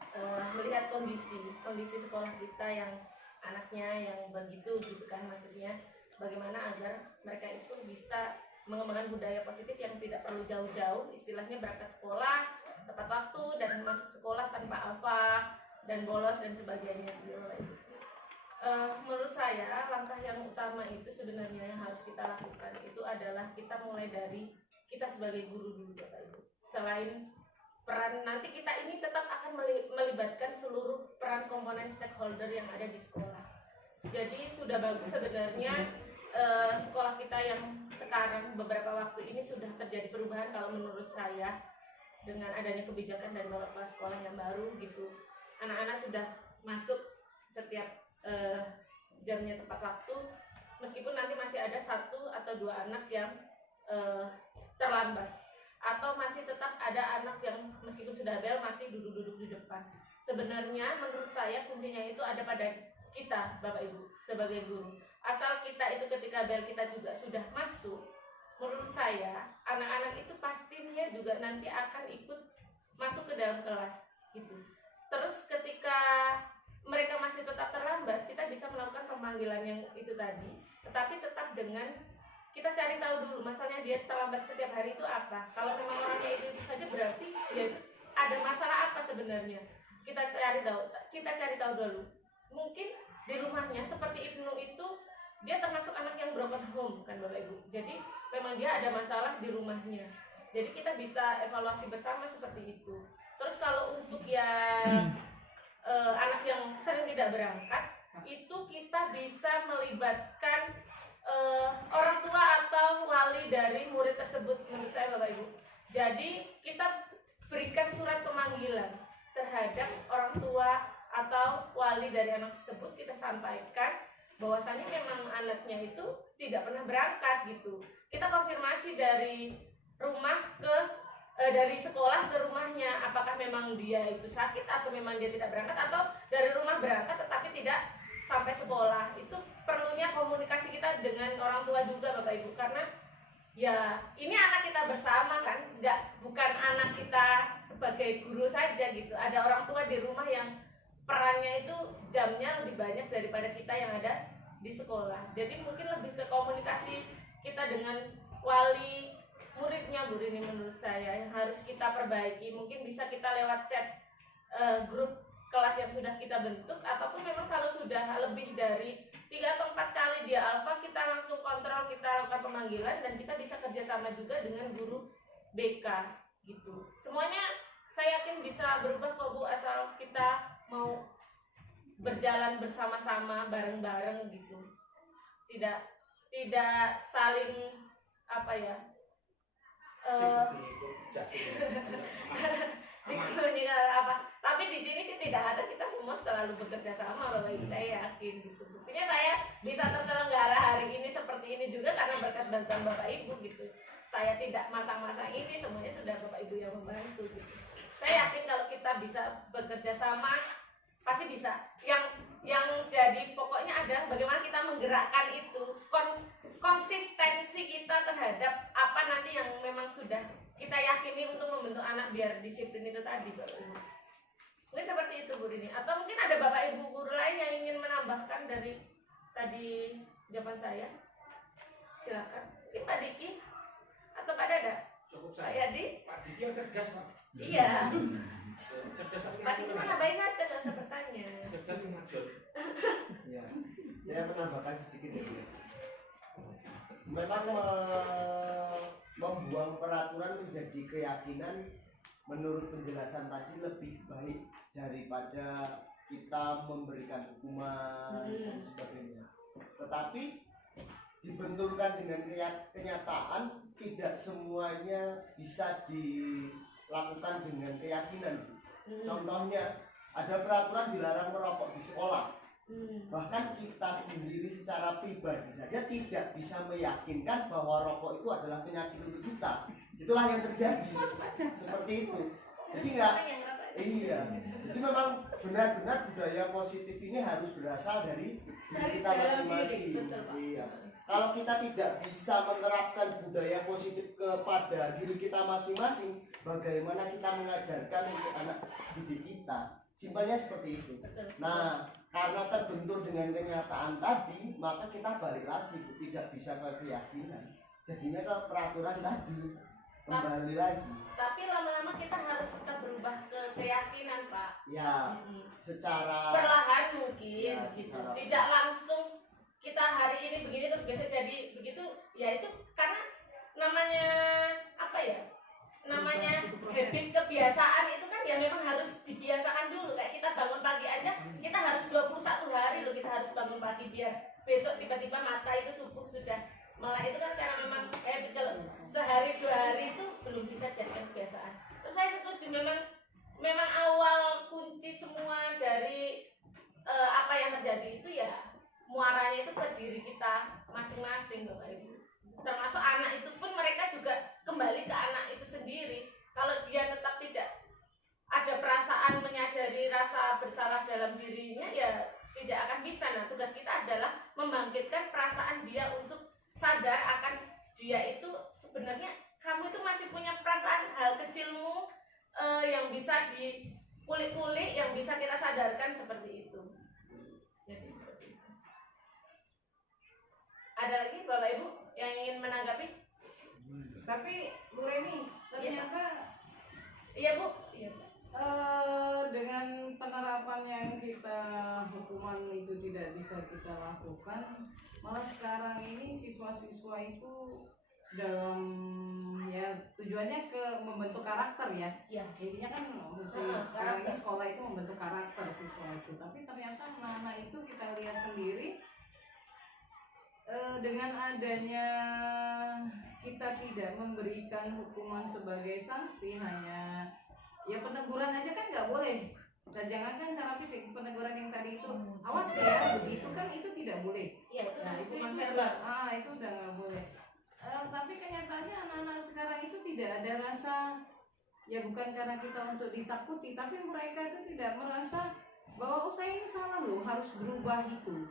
melihat kondisi sekolah kita yang anaknya yang begitu gitu kan, maksudnya bagaimana agar mereka itu bisa mengembangkan budaya positif yang tidak perlu jauh-jauh, istilahnya berangkat sekolah tepat waktu dan masuk sekolah tanpa alfa dan bolos dan sebagainya gitu. Menurut saya langkah yang utama itu sebenarnya yang harus kita lakukan itu adalah kita mulai dari kita sebagai guru dulu Bapak Ibu. Selain peran nanti kita ini tetap akan melibatkan seluruh peran komponen stakeholder yang ada di sekolah. Jadi sudah bagus sebenarnya sekolah kita yang sekarang beberapa waktu ini sudah terjadi perubahan kalau menurut saya dengan adanya kebijakan dari bapak kepala sekolah yang baru gitu. Anak-anak sudah masuk setiap jamnya tepat waktu, meskipun nanti masih ada 1 atau 2 anak yang terlambat, atau masih tetap ada anak yang meskipun sudah bel masih duduk-duduk di depan. Sebenarnya menurut saya kuncinya itu ada pada kita Bapak Ibu sebagai guru. Asal kita itu ketika bel kita juga sudah masuk, menurut saya anak-anak itu pastinya juga nanti akan ikut masuk ke dalam kelas gitu. Terus ketika mereka masih tetap terlambat, kita bisa melakukan pemanggilan yang itu tadi, tetapi tetap dengan kita cari tahu dulu masalahnya dia terlambat setiap hari itu apa. Kalau memang orangnya itu saja berarti ya ada masalah apa sebenarnya. Kita cari tahu dulu. Mungkin di rumahnya seperti Ibnu itu dia termasuk anak yang broken home kan Bapak Ibu. Jadi memang dia ada masalah di rumahnya. Jadi kita bisa evaluasi bersama seperti itu. Terus kalau untuk yang anak yang sering tidak berangkat, itu kita bisa melibatkan orang tua atau wali dari murid tersebut menurut saya Bapak Ibu. Jadi kita berikan surat pemanggilan terhadap orang tua atau wali dari anak tersebut, kita sampaikan bahwasanya memang anaknya itu tidak pernah berangkat gitu. Kita konfirmasi dari rumah dari sekolah ke rumahnya, apakah memang dia itu sakit atau memang dia tidak berangkat, atau dari rumah berangkat tetapi tidak sampai sekolah. Itu perlunya komunikasi kita dengan orang tua juga Bapak Ibu, karena ya ini anak kita bersama kan, bukan anak kita sebagai guru saja gitu. Ada orang tua di rumah yang perannya itu jamnya lebih banyak daripada kita yang ada di sekolah. Jadi mungkin lebih ke komunikasi kita dengan wali muridnya Bu Rini menurut saya yang harus kita perbaiki. Mungkin bisa kita lewat chat grup kelas yang sudah kita bentuk, ataupun memang kalau sudah lebih dari 3 atau 4 kali dia alfa, kita langsung kontrol, kita lakukan pemanggilan, dan kita bisa kerjasama juga dengan guru BK gitu. Semuanya saya yakin bisa berubah kok Bu, asal kita mau berjalan bersama-sama bareng-bareng gitu. Tidak saling apa ya, tapi di sini sih tidak ada, kita semua selalu bekerja sama Bapak Ibu, saya yakin gitu. Buktinya saya bisa terselenggara hari ini seperti ini juga karena berkat bantuan Bapak Ibu gitu. Saya tidak masang-masang ini, semuanya sudah Bapak Ibu yang membantu gitu. Saya yakin kalau kita bisa bekerja sama pasti bisa. Yang jadi pokoknya adalah bagaimana kita menggerakkan itu, konsistensi kita terhadap apa nanti yang memang sudah kita yakini untuk membentuk anak biar disiplin itu tadi Bapak Ibu. Mungkin seperti itu Bu Rini. Atau mungkin ada Bapak Ibu guru lain yang ingin menambahkan dari tadi jawaban saya. Silakan. Mungkin Pak Diki atau Pak Dada? Cukup Pak saya. Yadi? Pak Diki yang cerdas Pak. Iya. Cerdas tapi Pak Diki mana baik saja nggak usah bertanya. cerdas ngajur. Ya, saya menambahkan sedikit ya. Memang membuang peraturan menjadi keyakinan menurut penjelasan tadi lebih baik daripada kita memberikan hukuman dan sebagainya. Tetapi dibenturkan dengan kenyataan, tidak semuanya bisa dilakukan dengan keyakinan. Contohnya, ada peraturan dilarang merokok di sekolah. Bahkan kita sendiri secara pribadi saja tidak bisa meyakinkan bahwa rokok itu adalah penyakit untuk kita. itulah yang terjadi Waspada. seperti itu. Jadi nggak, iya, jadi memang benar-benar budaya positif ini harus berasal dari diri kita masing-masing. Iya. Kalau kita tidak bisa menerapkan budaya positif kepada diri kita masing-masing, bagaimana kita mengajarkan untuk anak didik kita? Simpelnya seperti itu. Nah, karena terbentur dengan kenyataan tadi, maka kita balik lagi, Bu. Tidak bisa ke keyakinan, jadinya ke peraturan tadi, kembali lagi. Tapi lama-lama kita harus tetap berubah ke keyakinan, Pak. Ya, secara Perlahan mungkin Ya, gitu. secara- Tidak langsung kita hari ini begini terus besok jadi begitu. Ya itu karena namanya apa ya? Namanya habit, kebiasaan itu kan ya memang harus dibiasakan dulu. Kayak kita bangun pagi aja, kita harus 21 hari loh kita harus bangun pagi biar besok tiba-tiba mata itu subuh sudah melek. Itu kan karena memang habit. Kalau sehari 2 hari itu belum bisa jadikan kebiasaan. Terus saya setuju memang awal kunci semua dari apa yang terjadi itu ya muaranya itu ke diri kita masing-masing Bapak Ibu. Termasuk anak itu pun mereka juga kembali ke anak itu sendiri. Kalau dia tetap tidak ada perasaan menyadari rasa bersalah dalam dirinya ya tidak akan bisa. Nah tugas kita adalah membangkitkan perasaan dia untuk sadar akan dia itu sebenarnya kamu itu masih punya perasaan hal kecilmu yang bisa dikulik-kulik, yang bisa kita sadarkan seperti itu. Jadi seperti itu. Ada lagi Bapak Ibu yang ingin menanggapi? Tapi Bu Reni, ternyata Iya Bu. Iya. dengan penerapan yang kita hukuman itu tidak bisa kita lakukan, malah sekarang ini siswa-siswa itu dalam ya tujuannya ke membentuk karakter ya. Iya. Intinya kan mesti Nah, sekarang ini karakter. sekolah itu membentuk karakter siswa itu. Tapi ternyata anak-anak itu kita lihat sendiri dengan adanya kita tidak memberikan hukuman sebagai sanksi, hanya ya peneguran aja kan nggak boleh. Dan jangankan cara fisik, peneguran yang tadi itu awas ya begitu kan itu tidak boleh. Iya itu. Nah itu kan verbal. itu udah nggak boleh. Tapi kenyataannya anak-anak sekarang itu tidak ada rasa, ya bukan karena kita untuk ditakuti, tapi mereka itu tidak merasa bahwa oh saya ini salah loh harus berubah itu.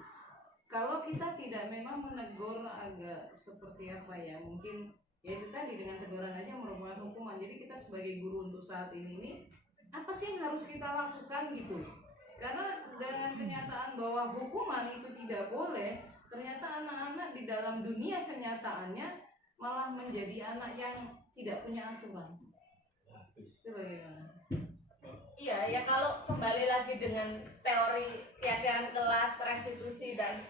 Kalau kita tidak memang menegur agak seperti apa ya, mungkin ya itu tadi dengan teguran aja merupakan hukuman. Jadi kita sebagai guru untuk saat ini apa sih yang harus kita lakukan gitu. Karena dengan kenyataan bahwa hukuman itu tidak boleh, ternyata anak-anak di dalam dunia kenyataannya malah menjadi anak yang tidak punya aturan. Itu bagaimana? Iya ya kalau kembali lagi dengan teori keyakinan kelas, restitusi dan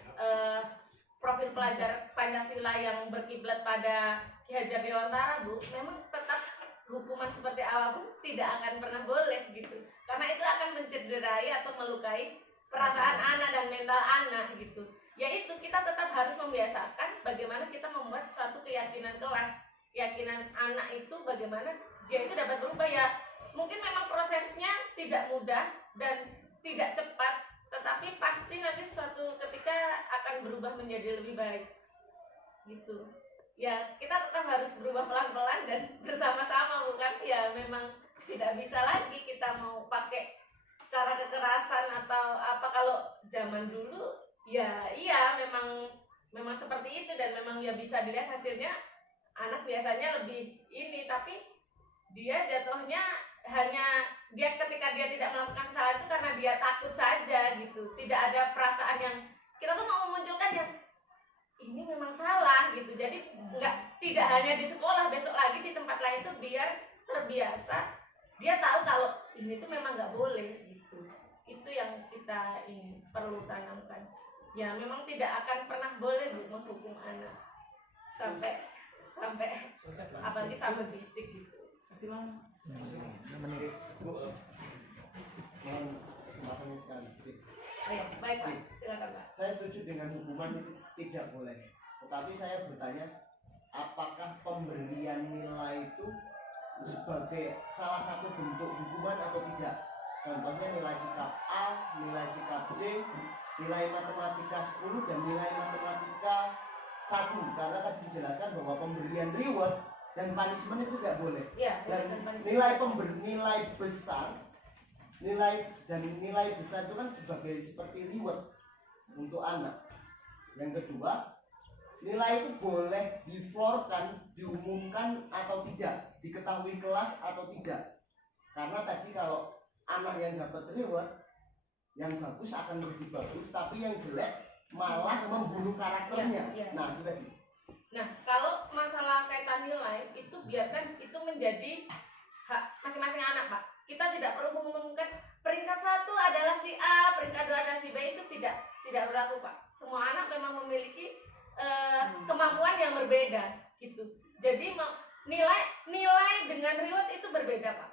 profil pelajar Pancasila yang berkiblat pada Ki Hajar Dewantara Bu, memang tetap hukuman seperti apapun tidak akan pernah boleh gitu. Karena itu akan mencederai atau melukai perasaan anak dan mental anak gitu. Yaitu kita tetap harus membiasakan bagaimana kita membuat suatu keyakinan kelas, keyakinan anak itu bagaimana dia itu dapat berubah ya. Mungkin memang prosesnya tidak mudah dan tidak cepat, tetapi pasti nanti suatu ketika akan berubah menjadi lebih baik gitu. Ya kita tetap harus berubah pelan-pelan dan bersama-sama, bukan ya memang tidak bisa lagi kita mau pakai cara kekerasan atau apa. Kalau zaman dulu ya iya memang seperti itu dan memang ya bisa dilihat hasilnya anak biasanya lebih ini, tapi dia jatuhnya hanya dia ketika dia tidak melakukan kesalahan itu karena dia takut saja gitu. Tidak ada perasaan yang kita tuh mau memunculkan yang ini memang salah gitu. Jadi tidak hanya di sekolah, besok lagi di tempat lain tuh biar terbiasa. Dia tahu kalau ini tuh memang nggak boleh gitu. Itu yang kita ini perlu tanamkan. Ya memang tidak akan pernah boleh Bu menghukum anak sampai apalagi sampai fisik gitu. Silakan. Oke, Bu, mohon kesempatannya sekali. Oh ya, baik Pak, silakan Pak. Saya setuju dengan hukuman itu tidak boleh. Tetapi saya bertanya, apakah pemberian nilai itu sebagai salah satu bentuk hukuman atau tidak? Contohnya nilai sikap A, nilai sikap C, nilai matematika 10 dan nilai matematika 1. Karena tadi dijelaskan bahwa pemberian reward dan punishment itu tidak boleh. Ya, Dan bukan punishment. nilai besar itu kan sebagai seperti reward untuk anak. Yang kedua, nilai itu boleh diflorkan, diumumkan atau tidak, diketahui kelas atau tidak. Karena tadi kalau anak yang dapat reward, yang bagus akan lebih bagus, tapi yang jelek malah membunuh karakternya. Iya, iya. Nah, itu tadi. Nah, kalau masalah kaitan nilai itu biarkan itu menjadi hak masing-masing anak, Pak. Kita tidak perlu mengumumkan peringkat 1 adalah si A, peringkat 2 adalah si B, itu tidak berlaku, Pak. Semua anak memang memiliki kemampuan yang berbeda gitu. Jadi nilai dengan reward itu berbeda, Pak.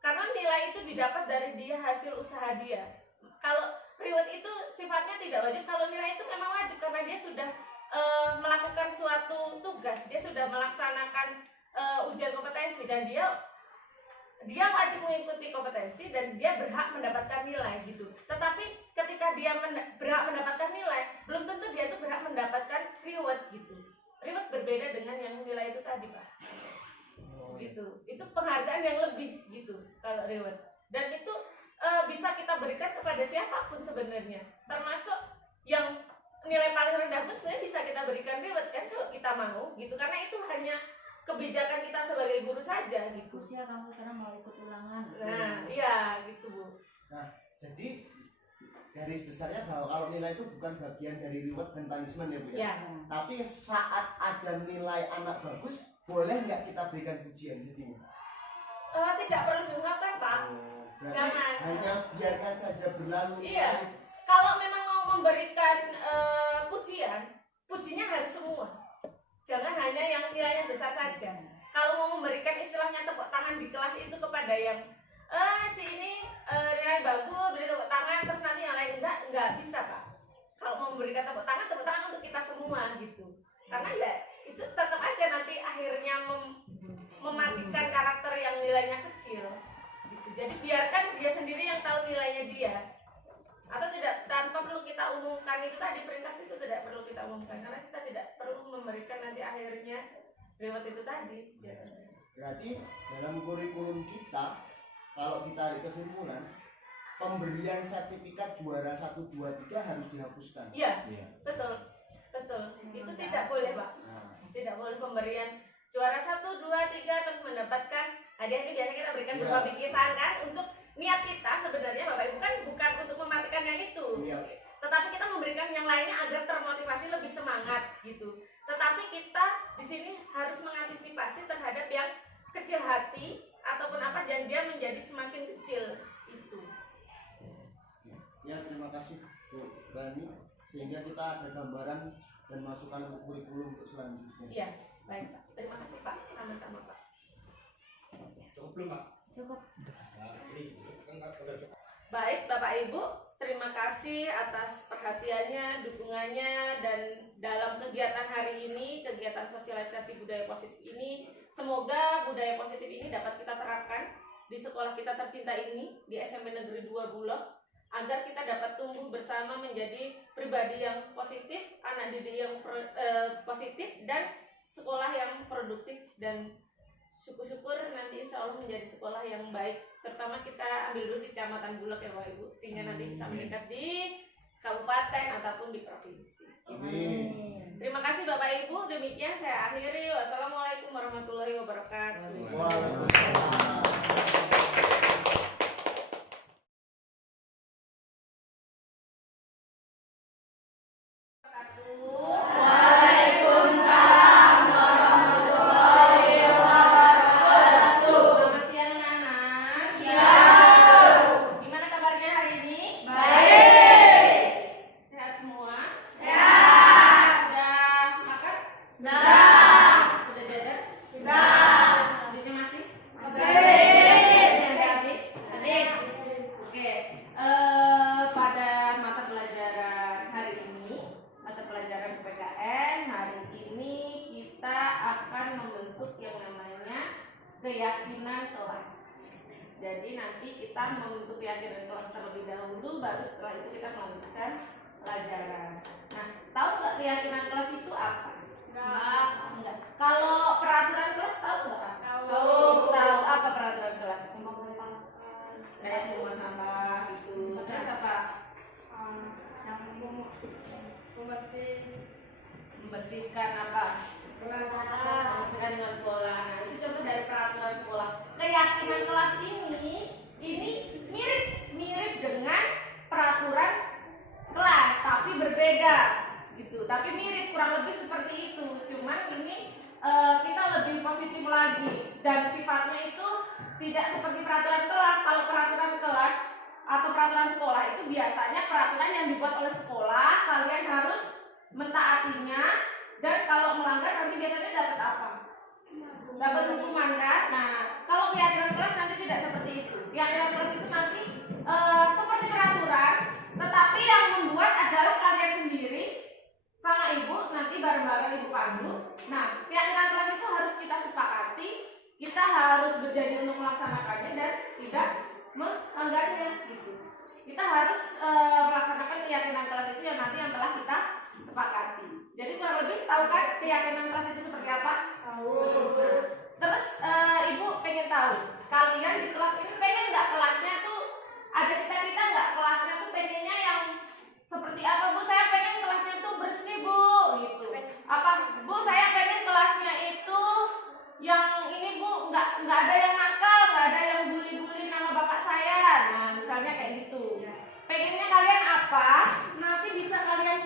Karena nilai itu didapat dari dia hasil usaha dia. Kalau reward itu sifatnya tidak wajib, kalau nilai itu memang wajib karena dia sudah melakukan suatu tugas, dia sudah melaksanakan ujian kompetensi dan dia wajib mengikuti kompetensi dan dia berhak mendapatkan nilai gitu. Tetapi ketika dia berhak mendapatkan nilai, belum tentu dia itu berhak mendapatkan reward gitu. Reward berbeda dengan yang nilai itu tadi, Pak. Gitu. Itu penghargaan yang lebih gitu kalau reward. Dan itu bisa kita berikan kepada siapapun sebenarnya. Termasuk yang nilai paling rendah pun sebenarnya bisa kita berikan reward kan kalau kita mau gitu. Karena itu hanya kebijakan kita sebagai guru saja gitu. Usia kamu sekarang mau ikut ulangan. Nah, iya gitu, Bu. Nah, jadi garis besarnya bahwa kalau nilai itu bukan bagian dari reward dan punishment ya Bu ya. Ya. Tapi saat ada nilai anak bagus, boleh nggak kita berikan pujian jadinya? Tidak perlu diungkapkan, Pak. Berarti Jangan. hanya biarkan saja berlalu. Iya. Kalau memang mau memberikan pujinya harus semua. Jangan hanya yang nilainya besar saja. Kalau mau memberikan istilahnya tepuk tangan di kelas itu kepada yang si ini nilai bagus, beri tepuk tangan, terus nanti yang lain enggak bisa, Pak. Kalau mau memberikan tepuk tangan untuk kita semua gitu. Karena ya itu tetap aja nanti akhirnya mematikan karakter yang nilainya kecil. Gitu. Jadi biarkan dia sendiri yang tahu nilainya dia. Atau tidak, tanpa perlu kita umumkan itu tadi, peringkat itu tidak perlu kita umumkan karena kita tidak perlu memberikan nanti akhirnya reward itu tadi. Berarti dalam kurikulum kita, kalau ditarik kesimpulan, pemberian sertifikat juara 1, 2, 3 harus dihapuskan. Iya, Iya. betul. Itu tidak boleh, Pak. Nah, Tidak boleh pemberian juara 1, 2, 3 terus mendapatkan hadiah. Ini biasa kita berikan Iya. berupa bingkisan kan, untuk niat kita sebenarnya Bapak Ibu kan bukan untuk mematikan yang itu. Iya. Tetapi kita memberikan yang lainnya agar termotivasi lebih semangat gitu. Tetapi kita di sini harus mengantisipasi terhadap yang kecil hati ataupun apa dan dia menjadi semakin kecil itu. ya terima kasih Bu Bani, sehingga kita ada gambaran dan masukan untuk kurikulum untuk selanjutnya. Iya, baik Pak. Terima kasih Pak. Sama-sama Pak. Cukup belum, Pak? Cukup. Nah, ini kan udah cukup. Baik Bapak Ibu, terima kasih atas perhatiannya, dukungannya, dan dalam kegiatan hari ini, kegiatan sosialisasi budaya positif ini, semoga budaya positif ini dapat kita terapkan di sekolah kita tercinta ini, di SMP Negeri 2 Bulog, agar kita dapat tumbuh bersama menjadi pribadi yang positif, anak didik yang positif, dan sekolah yang produktif, dan syukur-syukur nanti insya Allah menjadi sekolah yang baik. Terutama kita ambil dulu di Kecamatan Bulog ya Bapak Ibu, sehingga nanti bisa meningkat di kabupaten ataupun di provinsi. Amin. Terima kasih Bapak Ibu, demikian saya akhiri. Wassalamualaikum warahmatullahi wabarakatuh. Waalaikumsalam. Selamat siang anak-anak. Gimana kabarnya hari ini? Baik. Sehat semua? Sehat. Sudah makan? Sudah jajan? Sudah. Habisnya masih? Habis? Oke. Pada mata pelajaran hari ini, mata pelajaran PPKN hari ini kita akan membentuk yang namanya keyakinan kelas. Jadi nanti kita membentuk keyakinan kelas terlebih dahulu, baru setelah itu kita melanjutkan pelajaran. Nah, tahu nggak keyakinan kelas itu apa? Enggak. Kalau peraturan kelas tahu dan sifatnya itu tidak seperti peraturan kelas. Kalau peraturan kelas atau peraturan sekolah itu biasanya peraturan yang dibuat oleh sekolah, kalian harus mentaatinya, dan kalau melanggar nanti biasanya dapat apa? Dapat hukuman kan? Nah, kalau keyakinan kelas nanti tidak seperti itu. Keyakinan kelas itu nanti seperti peraturan, tetapi yang membuat adalah kalian sendiri sama ibu, nanti bareng-bareng ibu pandu. Nah, keyakinan kelas itu harus kita sepakati, kita harus berjanji untuk melaksanakannya dan tidak melanggarnya gitu. Kita harus melaksanakan keyakinan kelas itu yang nanti yang telah kita sepakati. Jadi kurang lebih tahu kan keyakinan kelas itu seperti apa? Tahu. Nah, terus ibu pengen tahu, kalian di kelas ini pengen nggak kelasnya tuh ada cita-cita nggak kelasnya tuh pengennya yang seperti apa? Bu, saya pengen kelasnya tuh bersih bu, gitu. Apa bu, saya pengen kelasnya itu yang ini bu, nggak ada yang nakal, nggak ada yang bully-bully nama bapak saya. Nah, misalnya kayak gitu. Pengennya kalian apa? Nanti bisa kalian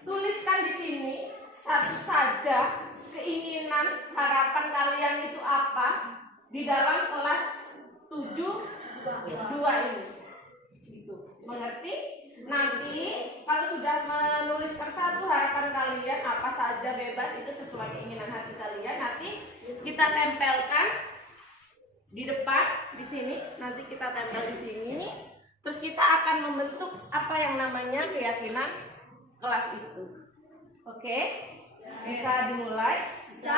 tuliskan di sini satu saja keinginan harapan kalian itu apa di dalam kelas 7-2 ini. Gitu. Mengerti? Nanti kalau sudah menuliskan satu harapan kalian apa saja bebas, itu sesuai keinginan hati kalian, nanti kita tempelkan di depan di sini, nanti kita tempel di sini, terus kita akan membentuk apa yang namanya keyakinan kelas itu. Oke? Bisa dimulai? Bisa.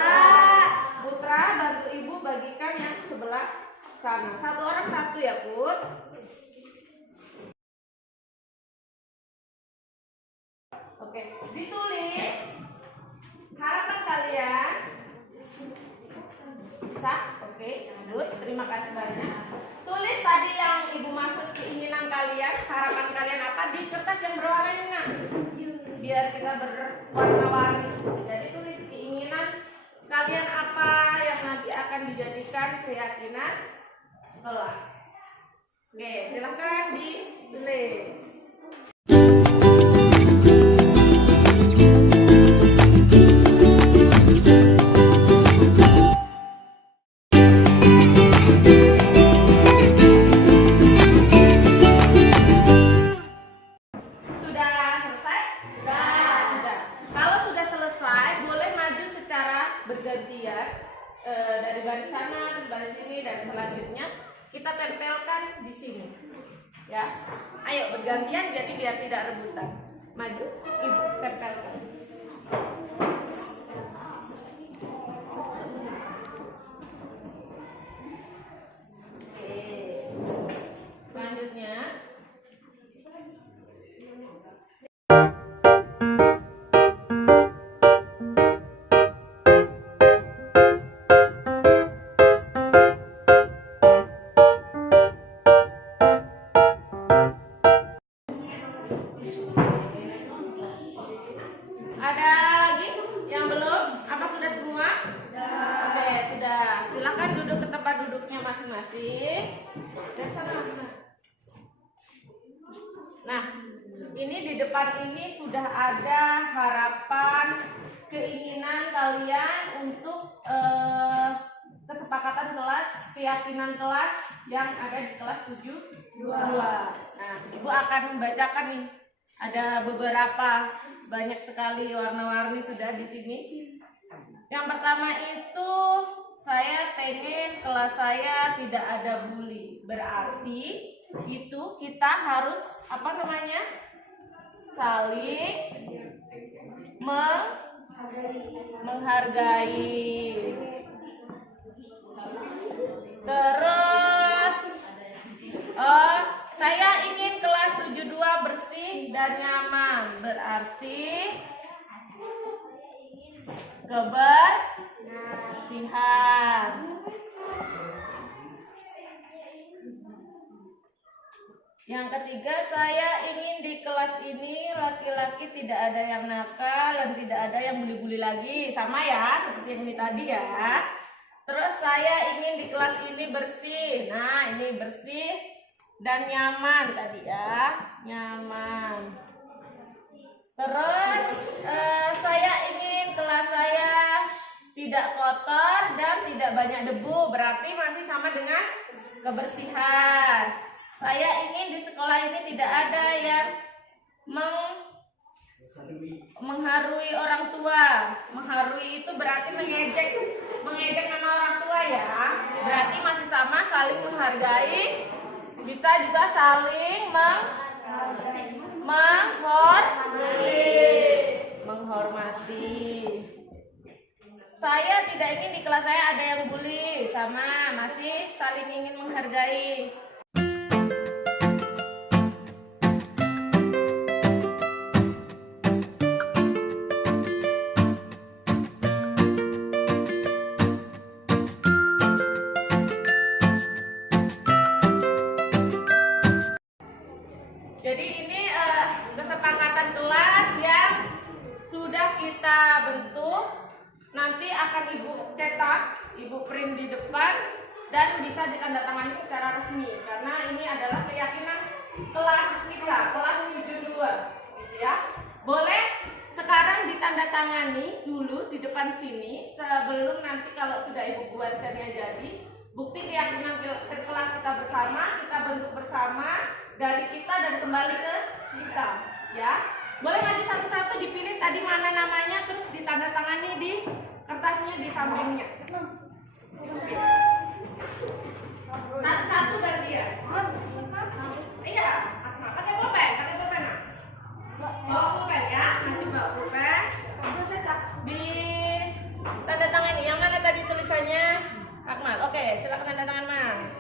Putra, bantu ibu bagikan yang sebelah sana. Satu orang satu ya, Put. Oke, ditulis harapan kalian. Bisa? Oke, lanjut. Terima kasih banyak. Tulis tadi yang ibu maksud keinginan kalian, harapan kalian apa di kertas yang berwarna, biar kita berwarna-warni. Jadi tulis keinginan kalian apa yang nanti akan dijadikan keyakinan kelas. Oke, silahkan ditulis. Dari baris sana, terus baris sini, dan selanjutnya kita tempelkan di sini, ya. Ayo bergantian, jadi biar tidak rebutan. Maju, ibu tempelkan. Oke. Selanjutnya. Ada lagi yang belum? Apa sudah semua? Oke, sudah. Silakan duduk ke tempat duduknya masing-masing. Nah, ini di depan ini sudah ada harapan, keinginan kalian untuk kesepakatan kelas, keyakinan kelas yang ada di kelas 7-2. Nah, ibu akan membacakan nih. Ada beberapa, banyak sekali warna-warni sudah di sini. Yang pertama itu, saya pengen kelas saya tidak ada bully. Berarti itu kita harus apa namanya? Saling menghargai. Terus saya ingin kelas 7-2 bersih dan nyaman. Berarti kebersihan. Yang ketiga, saya ingin di kelas ini laki-laki tidak ada yang nakal dan tidak ada yang bully-bully lagi. Sama ya, seperti yang ini tadi ya. Terus saya ingin di kelas ini bersih. Nah, ini bersih dan nyaman tadi ya, nyaman. Terus saya ingin kelas saya tidak tidak kotor dan tidak banyak debu, berarti masih sama dengan kebersihan. Saya ingin di sekolah ini tidak ada yang mengharui orang tua. Mengharui itu berarti mengejek nama orang tua ya. Berarti masih sama, saling menghargai, bisa juga saling menghormati. Saya tidak ingin di kelas saya ada yang bully, sama masih saling ingin menghargai. Jadi ini kesepakatan kelas yang sudah kita bentuk. Nanti akan Ibu cetak, Ibu print di depan dan bisa ditandatangani secara resmi karena ini adalah keyakinan kelas kita, kelas 72 gitu ya. Boleh sekarang ditandatangani dulu di depan sini sebelum nanti kalau sudah Ibu buatkannya jadi bukti keyakinan kelas kita bersama, kita bentuk bersama dari kita dan kembali ke kita ya. Boleh maju satu-satu, dipilih tadi mana namanya, terus ditandatangani di kertasnya di sampingnya. Satu-satu gantian. Iya, pakai pulpen, nah. Bawa pulpen ya, nanti bawa pulpen. Di tanda tangan ini, yang mana tadi tulisannya? Akmal, oke, silakan tanda tangan Mal.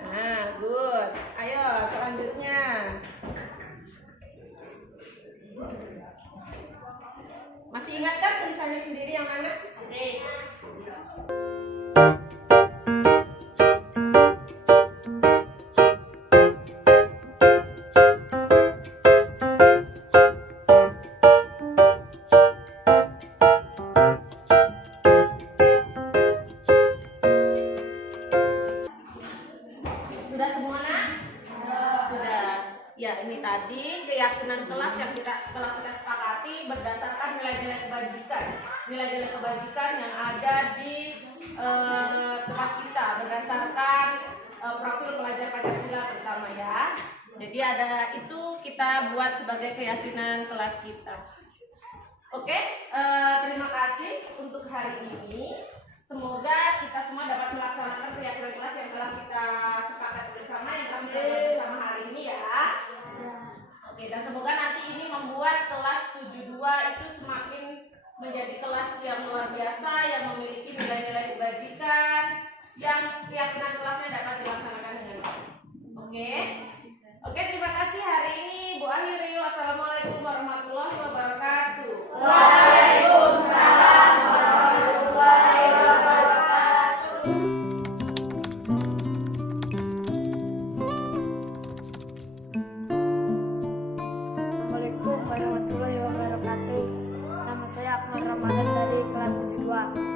Nah, good. Ayo, selanjutnya. Masih ingat kan tulisannya sendiri yang mana? Masih. Sudah semua nak? Sudah. Ya, ini tadi keyakinan kelas yang telah kita sepakati berdasarkan nilai-nilai kebajikan. Nilai-nilai kebajikan yang ada di tempat kita berdasarkan profil pelajar Pancasila pertama ya. Jadi ada itu kita buat sebagai keyakinan kelas kita. Oke, terima kasih untuk hari ini. Semoga kita semua dapat melaksanakan keyakinan kelas yang telah kita sepakati bersama, yang kami buat bersama hari ini ya. Oke, dan semoga nanti ini membuat kelas 72 itu semakin menjadi kelas yang luar biasa, yang memiliki nilai-nilai kebajikan, yang keyakinan kelasnya dapat dilaksanakan dengan baik. Oke, terima kasih hari ini Bu akhiri. Wassalamualaikum warahmatullahi wabarakatuh. Waalaikumsalam warahmatullahi wabarakatuh. Assalamualaikum warahmatullahi wabarakatuh. Nama saya Akmal Ramadan dari kelas 72.